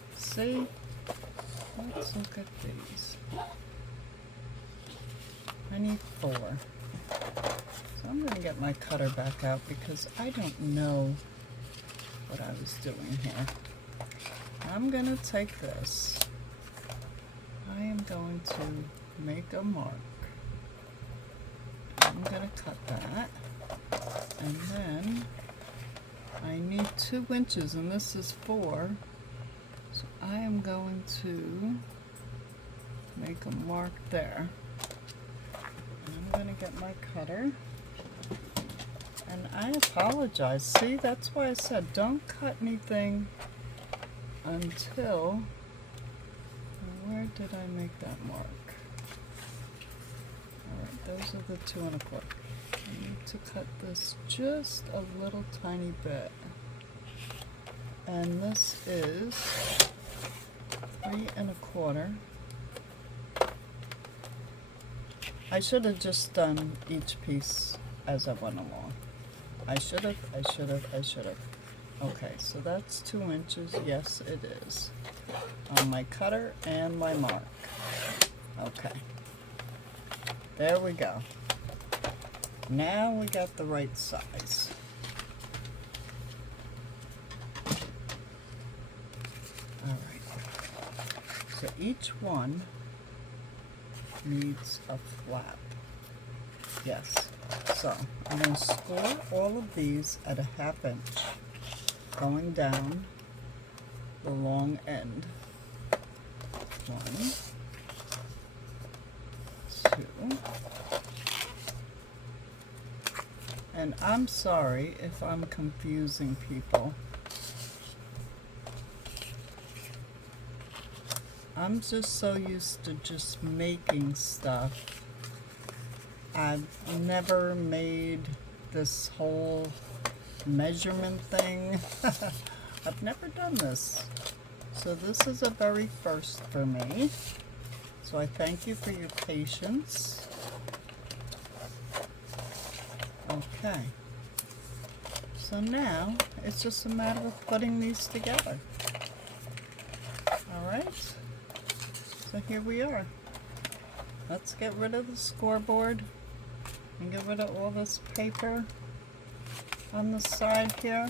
Let's look at these. I need 4. So I'm going to get my cutter back out because I don't know what I was doing here. I'm going to take this. I am going to make a mark. I'm going to cut that. And then I need 2 inches, and this is 4. So I am going to make a mark there. And I'm going to get my cutter. And I apologize. See, that's why I said don't cut anything until, where did I make that mark? Alright, those are the 2 1/4. I need to cut this just a little tiny bit. And this is 3 1/4. I should have just done each piece as I went along. I should have. Okay, so that's 2 inches. Yes, it is. On my cutter and my mark. Okay. There we go. Now we got the right size. Alright. So each one needs a flap. Yes. So I'm going to score all of these at a 1/2 inch going down the long end. 1, 2. And I'm sorry if I'm confusing people. I'm just so used to just making stuff. I've never made this whole measurement thing. I've never done this. So this is a very first for me. So I thank you for your patience. Okay. So now it's just a matter of putting these together. Alright. So here we are. Let's get rid of the scoreboard and get rid of all this paper on the side here.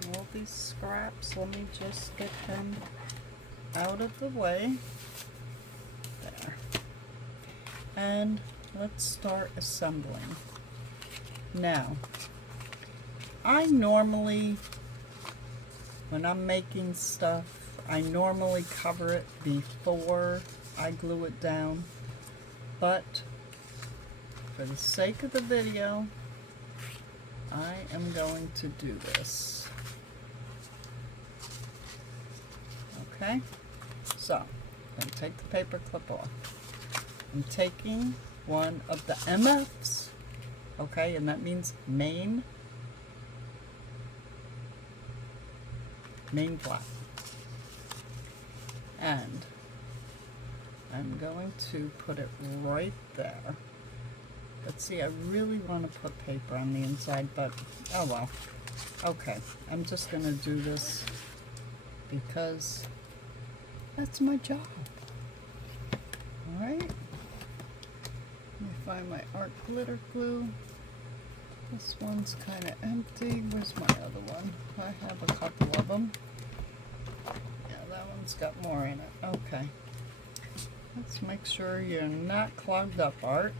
And all these scraps. Let me just get them out of the way. There. And let's start assembling. Now, I normally, when I'm making stuff, I normally cover it before I glue it down, but for the sake of the video, I am going to do this. Okay, so I'm going to take the paper clip off. I'm taking one of the MFs, okay, and that means main flap. And I'm going to put it right there. But see, I really want to put paper on the inside, but oh well. Okay, I'm just going to do this because that's my job. Alright. Let me find my art glitter glue. This one's kind of empty. Where's my other one? I have a couple of them. Yeah, that one's got more in it. Okay. Let's make sure you're not clogged up, Art.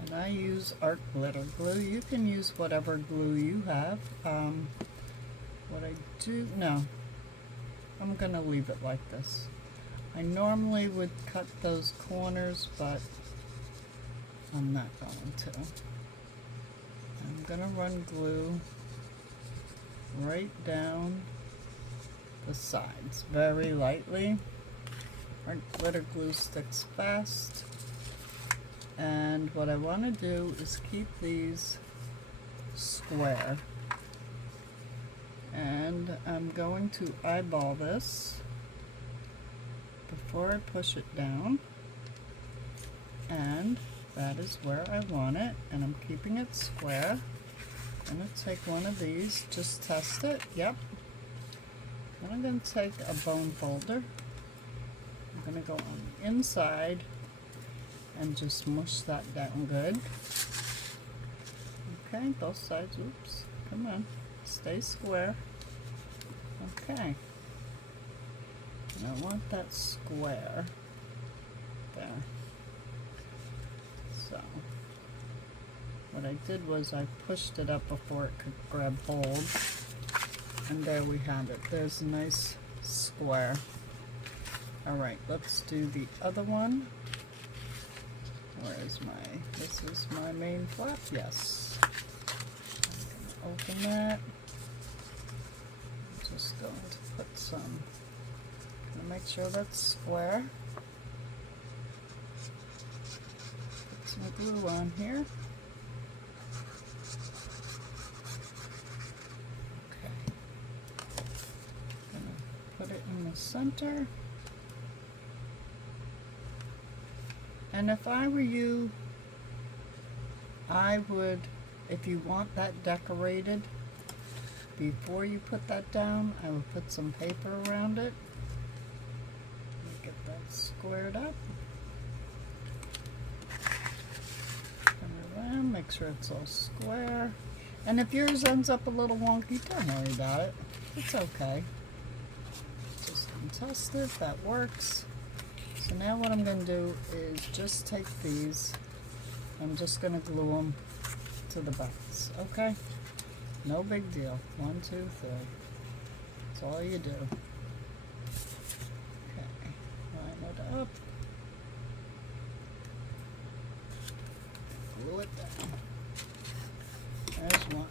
And I use art glitter glue. You can use whatever glue you have. What I do, no. I'm going to leave it like this. I normally would cut those corners, but I'm not going to. I'm going to run glue right down the sides very lightly. Our glitter glue sticks fast. And what I want to do is keep these square. And I'm going to eyeball this before I push it down. And that is where I want it. And I'm keeping it square. I'm going to take one of these, just test it. Yep. And I'm going to take a bone folder. I'm going to go on the inside and just mush that down good. Okay, both sides. Oops. Come on. Stay square. Okay. And I want that square there. So, what I did was I pushed it up before it could grab hold. And there we have it. There's a nice square. Alright, let's do the other one. Where is this is my main flap, yes. I'm going to open that. I'm just going to put some, make sure that's square. Put some glue on here. Okay. I'm going to put it in the center. And if I were you, I would, if you want that decorated, before you put that down, I would put some paper around it. Get that squared up. Turn it around, make sure it's all square. And if yours ends up a little wonky, don't worry about it. It's okay. Just test it, that works. So now what I'm going to do is just take these, I'm just going to glue them to the butts, okay? No big deal. 1, 2, 3. That's all you do. Okay, line it up. Glue it down. There's one.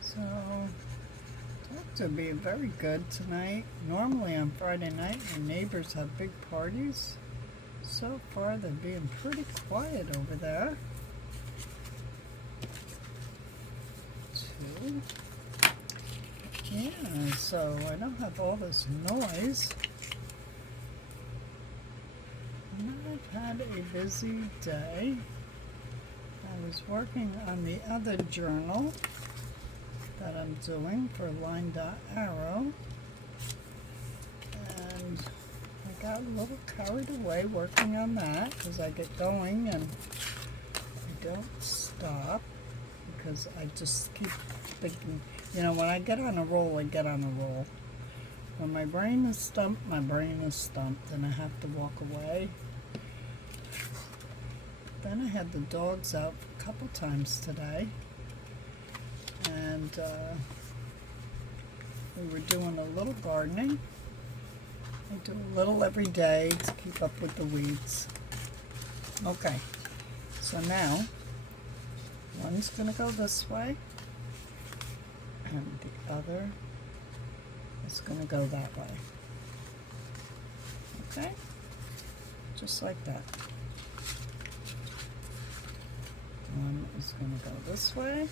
So, it's to be very good tonight. Normally on Friday night, my neighbors have big parties. So far, they're being pretty quiet over there. 2. Yeah, so I don't have all this noise. And I've had a busy day. I was working on the other journal that I'm doing for Line Dot Arrow, and I got a little carried away working on that because I get going and I don't stop because I just keep thinking, you know, when I get on a roll, I get on a roll. When my brain is stumped, my brain is stumped, and I have to walk away. Then I had the dogs out a couple times today, and we were doing a little gardening. I do a little every day to keep up with the weeds. Okay, so now one's going to go this way, and the other is going to go that way. Okay, just like that. One is going to go this way,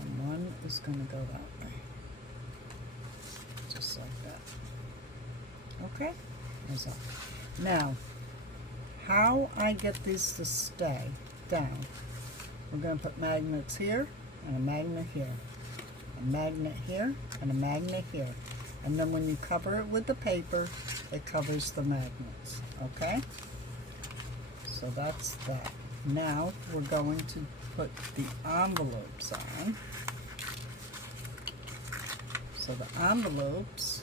and one is going to go that way. Just like that. Okay? There's that. Now, how I get these to stay down, we're going to put magnets here, and a magnet here, a magnet here, and a magnet here. And then when you cover it with the paper, it covers the magnets. Okay? So that's that. Now we're going to put the envelopes on. So the envelopes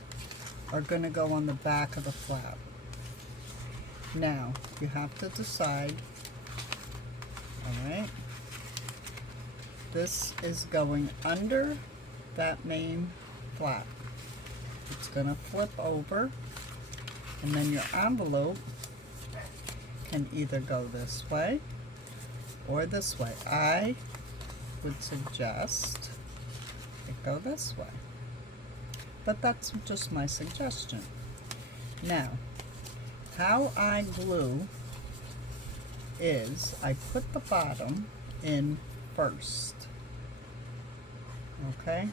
are going to go on the back of the flap. Now you have to decide, alright, this is going under that main flap. It's going to flip over, and then your envelope can either go this way or this way. I would suggest it go this way, but that's just my suggestion. Now, how I glue is I put the bottom in first, okay?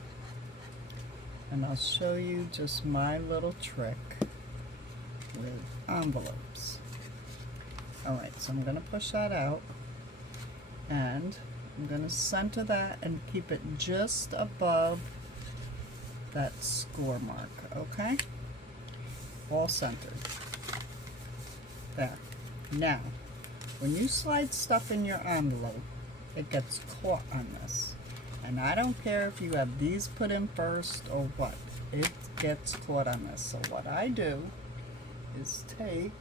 And I'll show you just my little trick with envelopes. Alright, so I'm going to push that out, and I'm going to center that and keep it just above that score mark, okay? All centered. There. Now, when you slide stuff in your envelope, it gets caught on this. And I don't care if you have these put in first or what. It gets caught on this. So what I do is take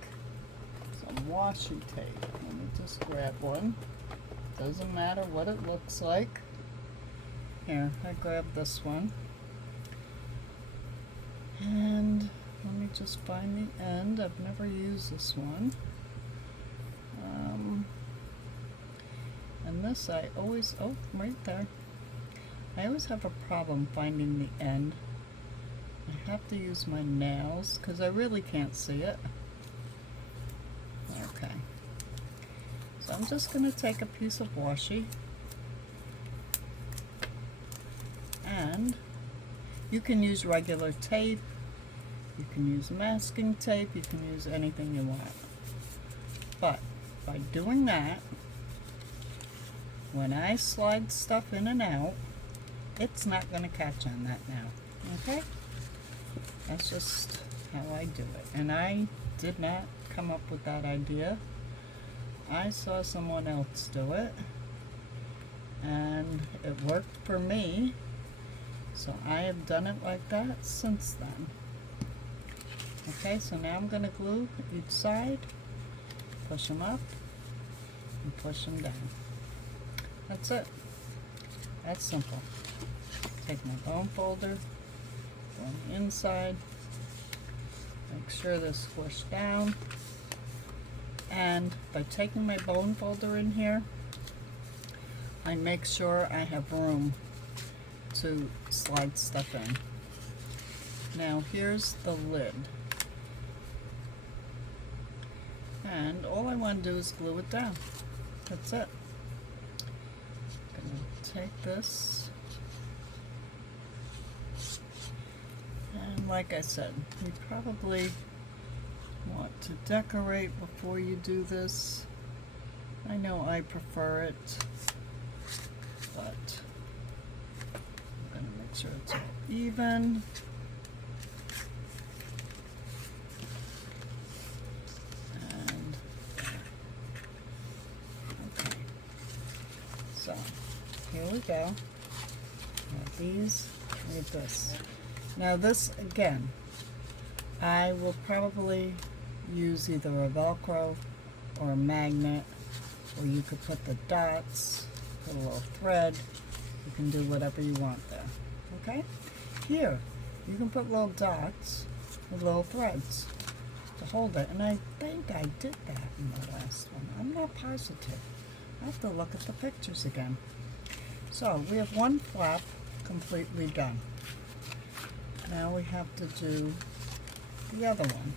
some washi tape. Let me just grab one. Doesn't matter what it looks like. Here, I grab this one. And let me just find the end. I've never used this one. And this I always, oh, right there. I always have a problem finding the end. I have to use my nails because I really can't see it. Okay. So I'm just going to take a piece of washi, and you can use regular tape, you can use masking tape, you can use anything you want. But by doing that, when I slide stuff in and out, it's not going to catch on that now. Okay? That's just how I do it. And I did not come up with that idea. I saw someone else do it, and it worked for me, so I have done it like that since then. Okay, so now I'm going to glue each side, push them up, and push them down. That's it. That's simple. Take my bone folder, go on the inside, make sure they're squished down. And by taking my bone folder in here, I make sure I have room to slide stuff in. Now here's the lid. And all I want to do is glue it down. That's it. I'm going to take this. And like I said, you probably want to decorate before you do this. I know I prefer it, but I'm going to make sure it's all even. And okay, so here we go. Now these, need this. Now this, again, I will probably use either a Velcro or a magnet, or you could put the dots, put a little thread. You can do whatever you want there. Okay? Here, you can put little dots with little threads to hold it. And I think I did that in the last one. I'm not positive. I have to look at the pictures again. So we have one flap completely done. Now we have to do the other one.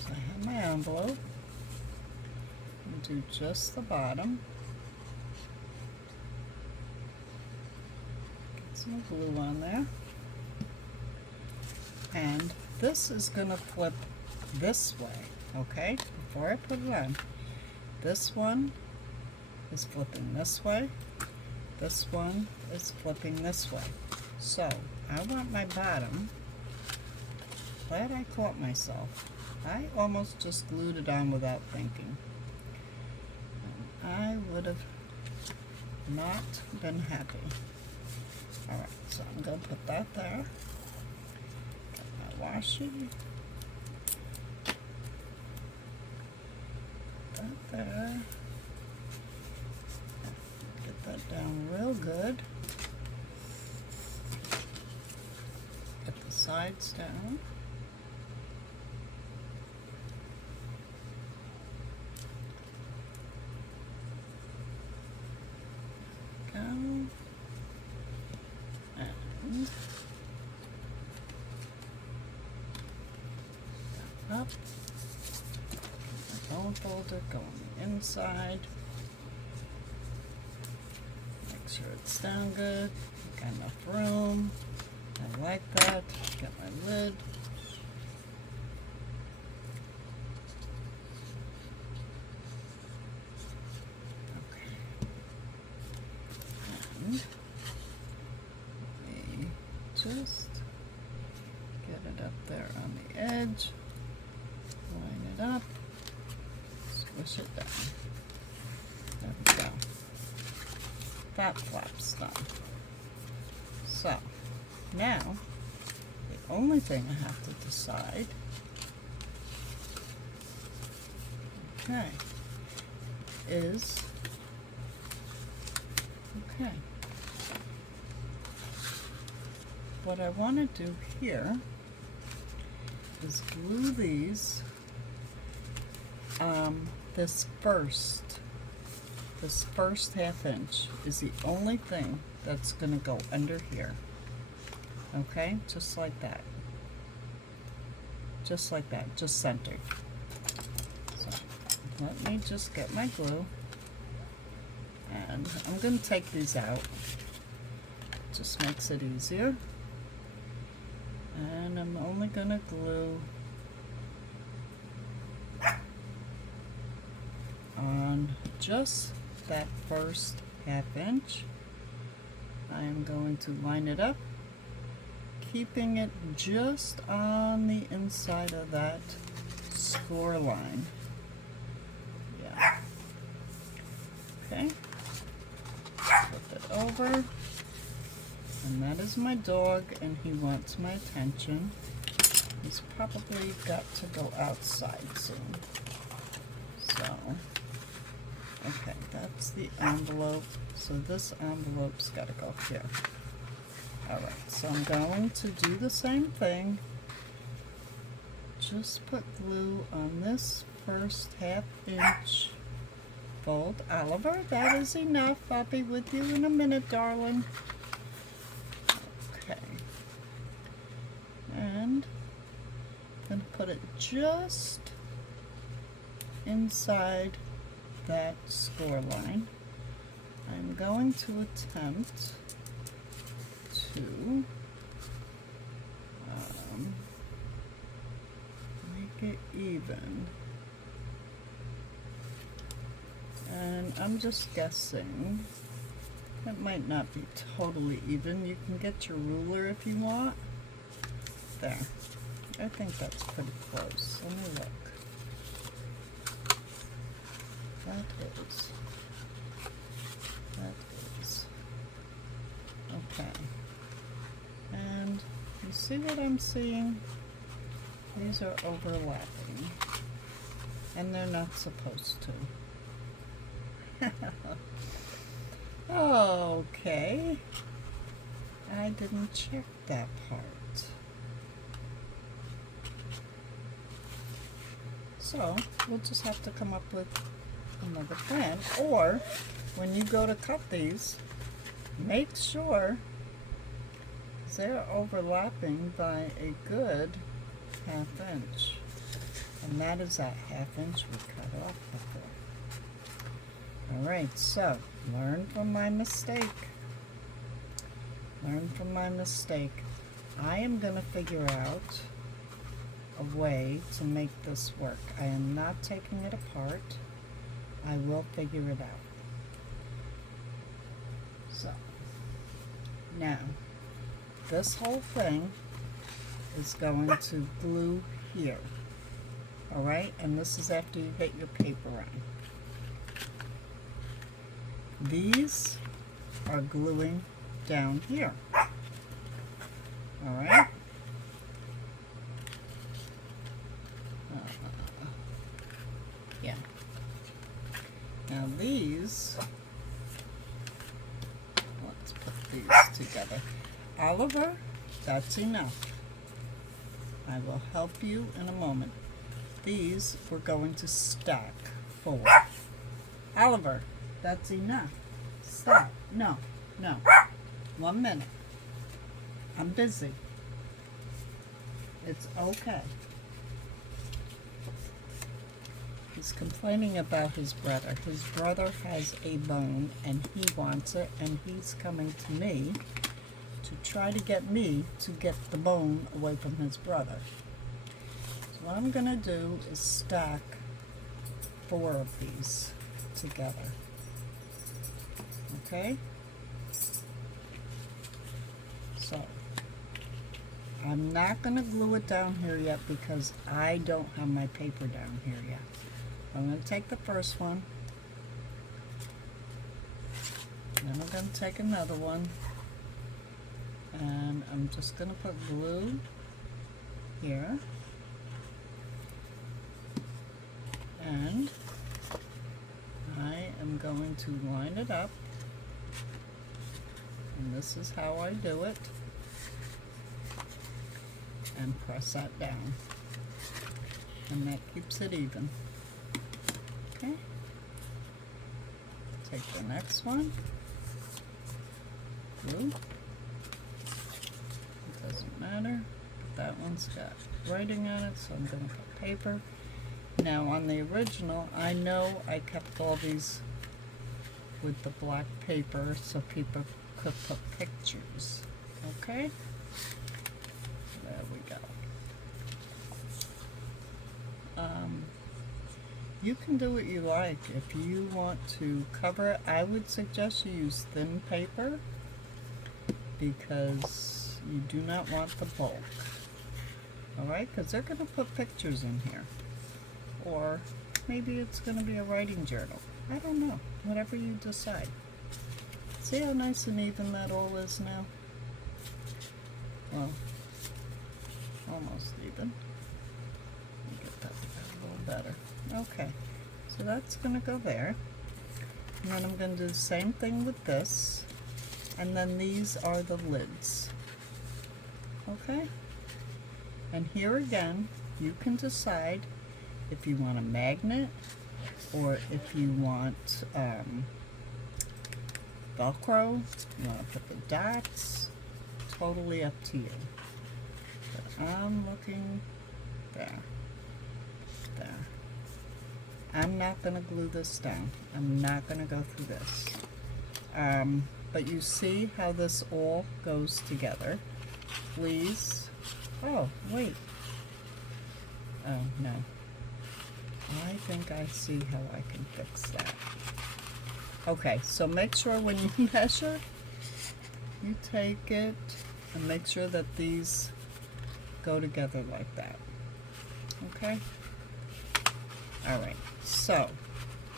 So I have my envelope. And do just the bottom. Get some glue on there. And this is going to flip this way, okay? Before I put it on. This one is flipping this way. This one is flipping this way. So, I want my bottom. Glad I caught myself. I almost just glued it on without thinking. And I would have not been happy. Alright, so I'm going to put that there. Get my washi. Put that there. Get that down real good. Get the sides down. Go. And that up. My bone folder, go on the inside. Make sure it's down good. Got enough room. I like that. Got my lid. Okay. And let me just get it up there on the edge. Line it up. Squish it down. There we go. That flap's done. So, now, the only thing I have to decide, okay, is, okay, what I want to do here is glue these, this first ½ inch is the only thing that's going to go under here. Okay, just like that. Just like that, just centered. So, let me just get my glue. And I'm going to take these out. Just makes it easier. And I'm only going to glue on just that first ½ inch. I am going to line it up, keeping it just on the inside of that score line. Yeah. Okay. Flip it over. And that is my dog, and he wants my attention. He's probably got to go outside soon. So, okay, that's the envelope. So this envelope's got to go here. Alright, so I'm going to do the same thing. Just put glue on this first ½ inch fold. Oliver, that is enough. I'll be with you in a minute, darling. Okay. And then put it just inside that score line. I'm going to attempt to make it even. And I'm just guessing it might not be totally even. You can get your ruler if you want. There. I think that's pretty close. Let me look. That is. Okay. And see what I'm seeing? These are overlapping, and they're not supposed to. Okay, I didn't check that part. So we'll just have to come up with another plan, or when you go to cut these, make sure they're overlapping by a good ½ inch, and that is that ½ inch we cut off before. Alright, so learn from my mistake. Learn from my mistake. I am going to figure out a way to make this work. I am not taking it apart. I will figure it out. So, now, this whole thing is going to glue here. Alright, and this is after you get your paper on. These are gluing down here. Alright? Yeah. Now these, let's put these together. Oliver, that's enough. I will help you in a moment. These we're going to stack forward. Oliver, that's enough. Stop. No, no. 1 minute. I'm busy. It's okay. He's complaining about his brother. His brother has a bone and he wants it, and he's coming to me to try to get me to get the bone away from his brother. So what I'm going to do is stack 4 of these together. Okay? So, I'm not going to glue it down here yet because I don't have my paper down here yet. I'm going to take the first one, then I'm going to take another one, and I'm just going to put glue here, and I am going to line it up, and this is how I do it, and press that down, and that keeps it even. Okay, take the next one, glue, it doesn't matter, that one's got writing on it, so I'm going to put paper. Now on the original, I know I kept all these with the black paper so people could put pictures, okay? There we go. You can do what you like. If you want to cover it, I would suggest you use thin paper because you do not want the bulk. Alright, because they're going to put pictures in here. Or maybe it's going to be a writing journal. I don't know. Whatever you decide. See how nice and even that all is now? Well, almost even. Let me get that a little better. Okay, so that's going to go there. And then I'm going to do the same thing with this. And then these are the lids. Okay? And here again, you can decide if you want a magnet or if you want Velcro, you want to put the dots, totally up to you. But I'm looking there. There. I'm not going to glue this down. I'm not going to go through this. But you see how this all goes together. Please. Oh, wait. Oh, no. I think I see how I can fix that. Okay, so make sure when you measure, you take it and make sure that these go together like that. Okay? Alright, so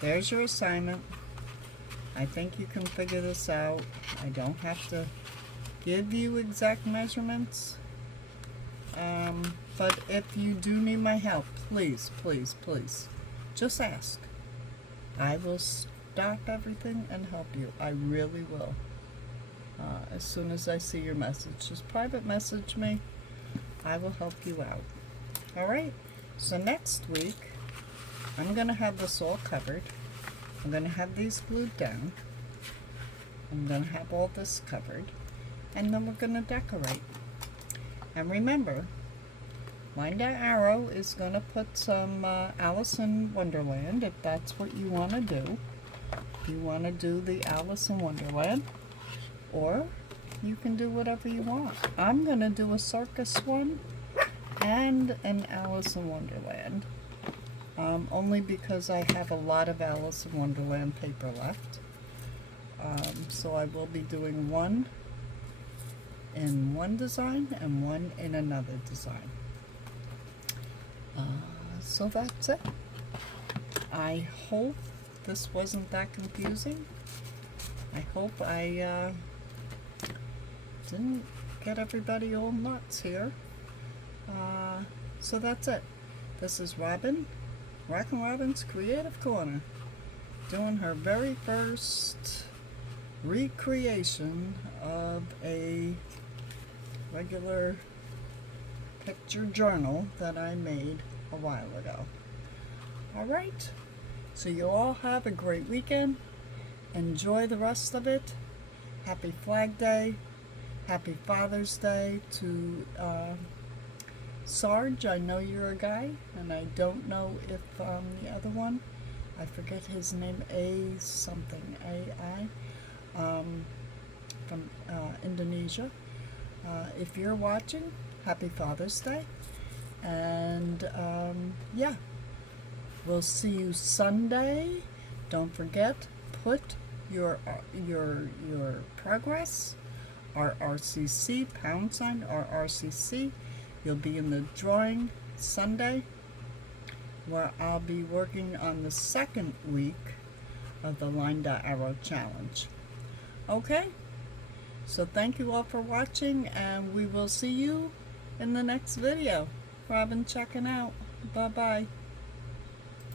there's your assignment. I think you can figure this out. I don't have to give you exact measurements, But if you do need my help, please, please, please, just ask. I will stop everything and help you. I really will. As soon as I see your message, just private message me. I will help you out. Alright, so next week, I'm going to have this all covered. I'm going to have these glued down. I'm going to have all this covered. And then we're going to decorate. And remember, Linda Arrow is going to put some Alice in Wonderland, if that's what you want to do. If you want to do the Alice in Wonderland. Or you can do whatever you want. I'm going to do a circus one and an Alice in Wonderland. Only because I have a lot of Alice in Wonderland paper left. So I will be doing one in one design and one in another design. So that's it. I hope this wasn't that confusing. I hope I didn't get everybody all nuts here. So that's it. This is Robin, Rockin' Robin's Creative Corner, doing her very first recreation of a regular picture journal that I made a while ago. Alright, so you all have a great weekend. Enjoy the rest of it. Happy Flag Day. Happy Father's Day to Sarge. I know you're a guy, and I don't know if the other one, I forget his name, A something, AI, from Indonesia. If you're watching, happy Father's Day. And yeah, we'll see you Sunday. Don't forget, put your progress, RRCC, #RRCC. You'll be in the drawing Sunday, where I'll be working on the second week of the Linda Arrow Challenge. Okay? So thank you all for watching, and we will see you in the next video. Robin checking out. Bye-bye.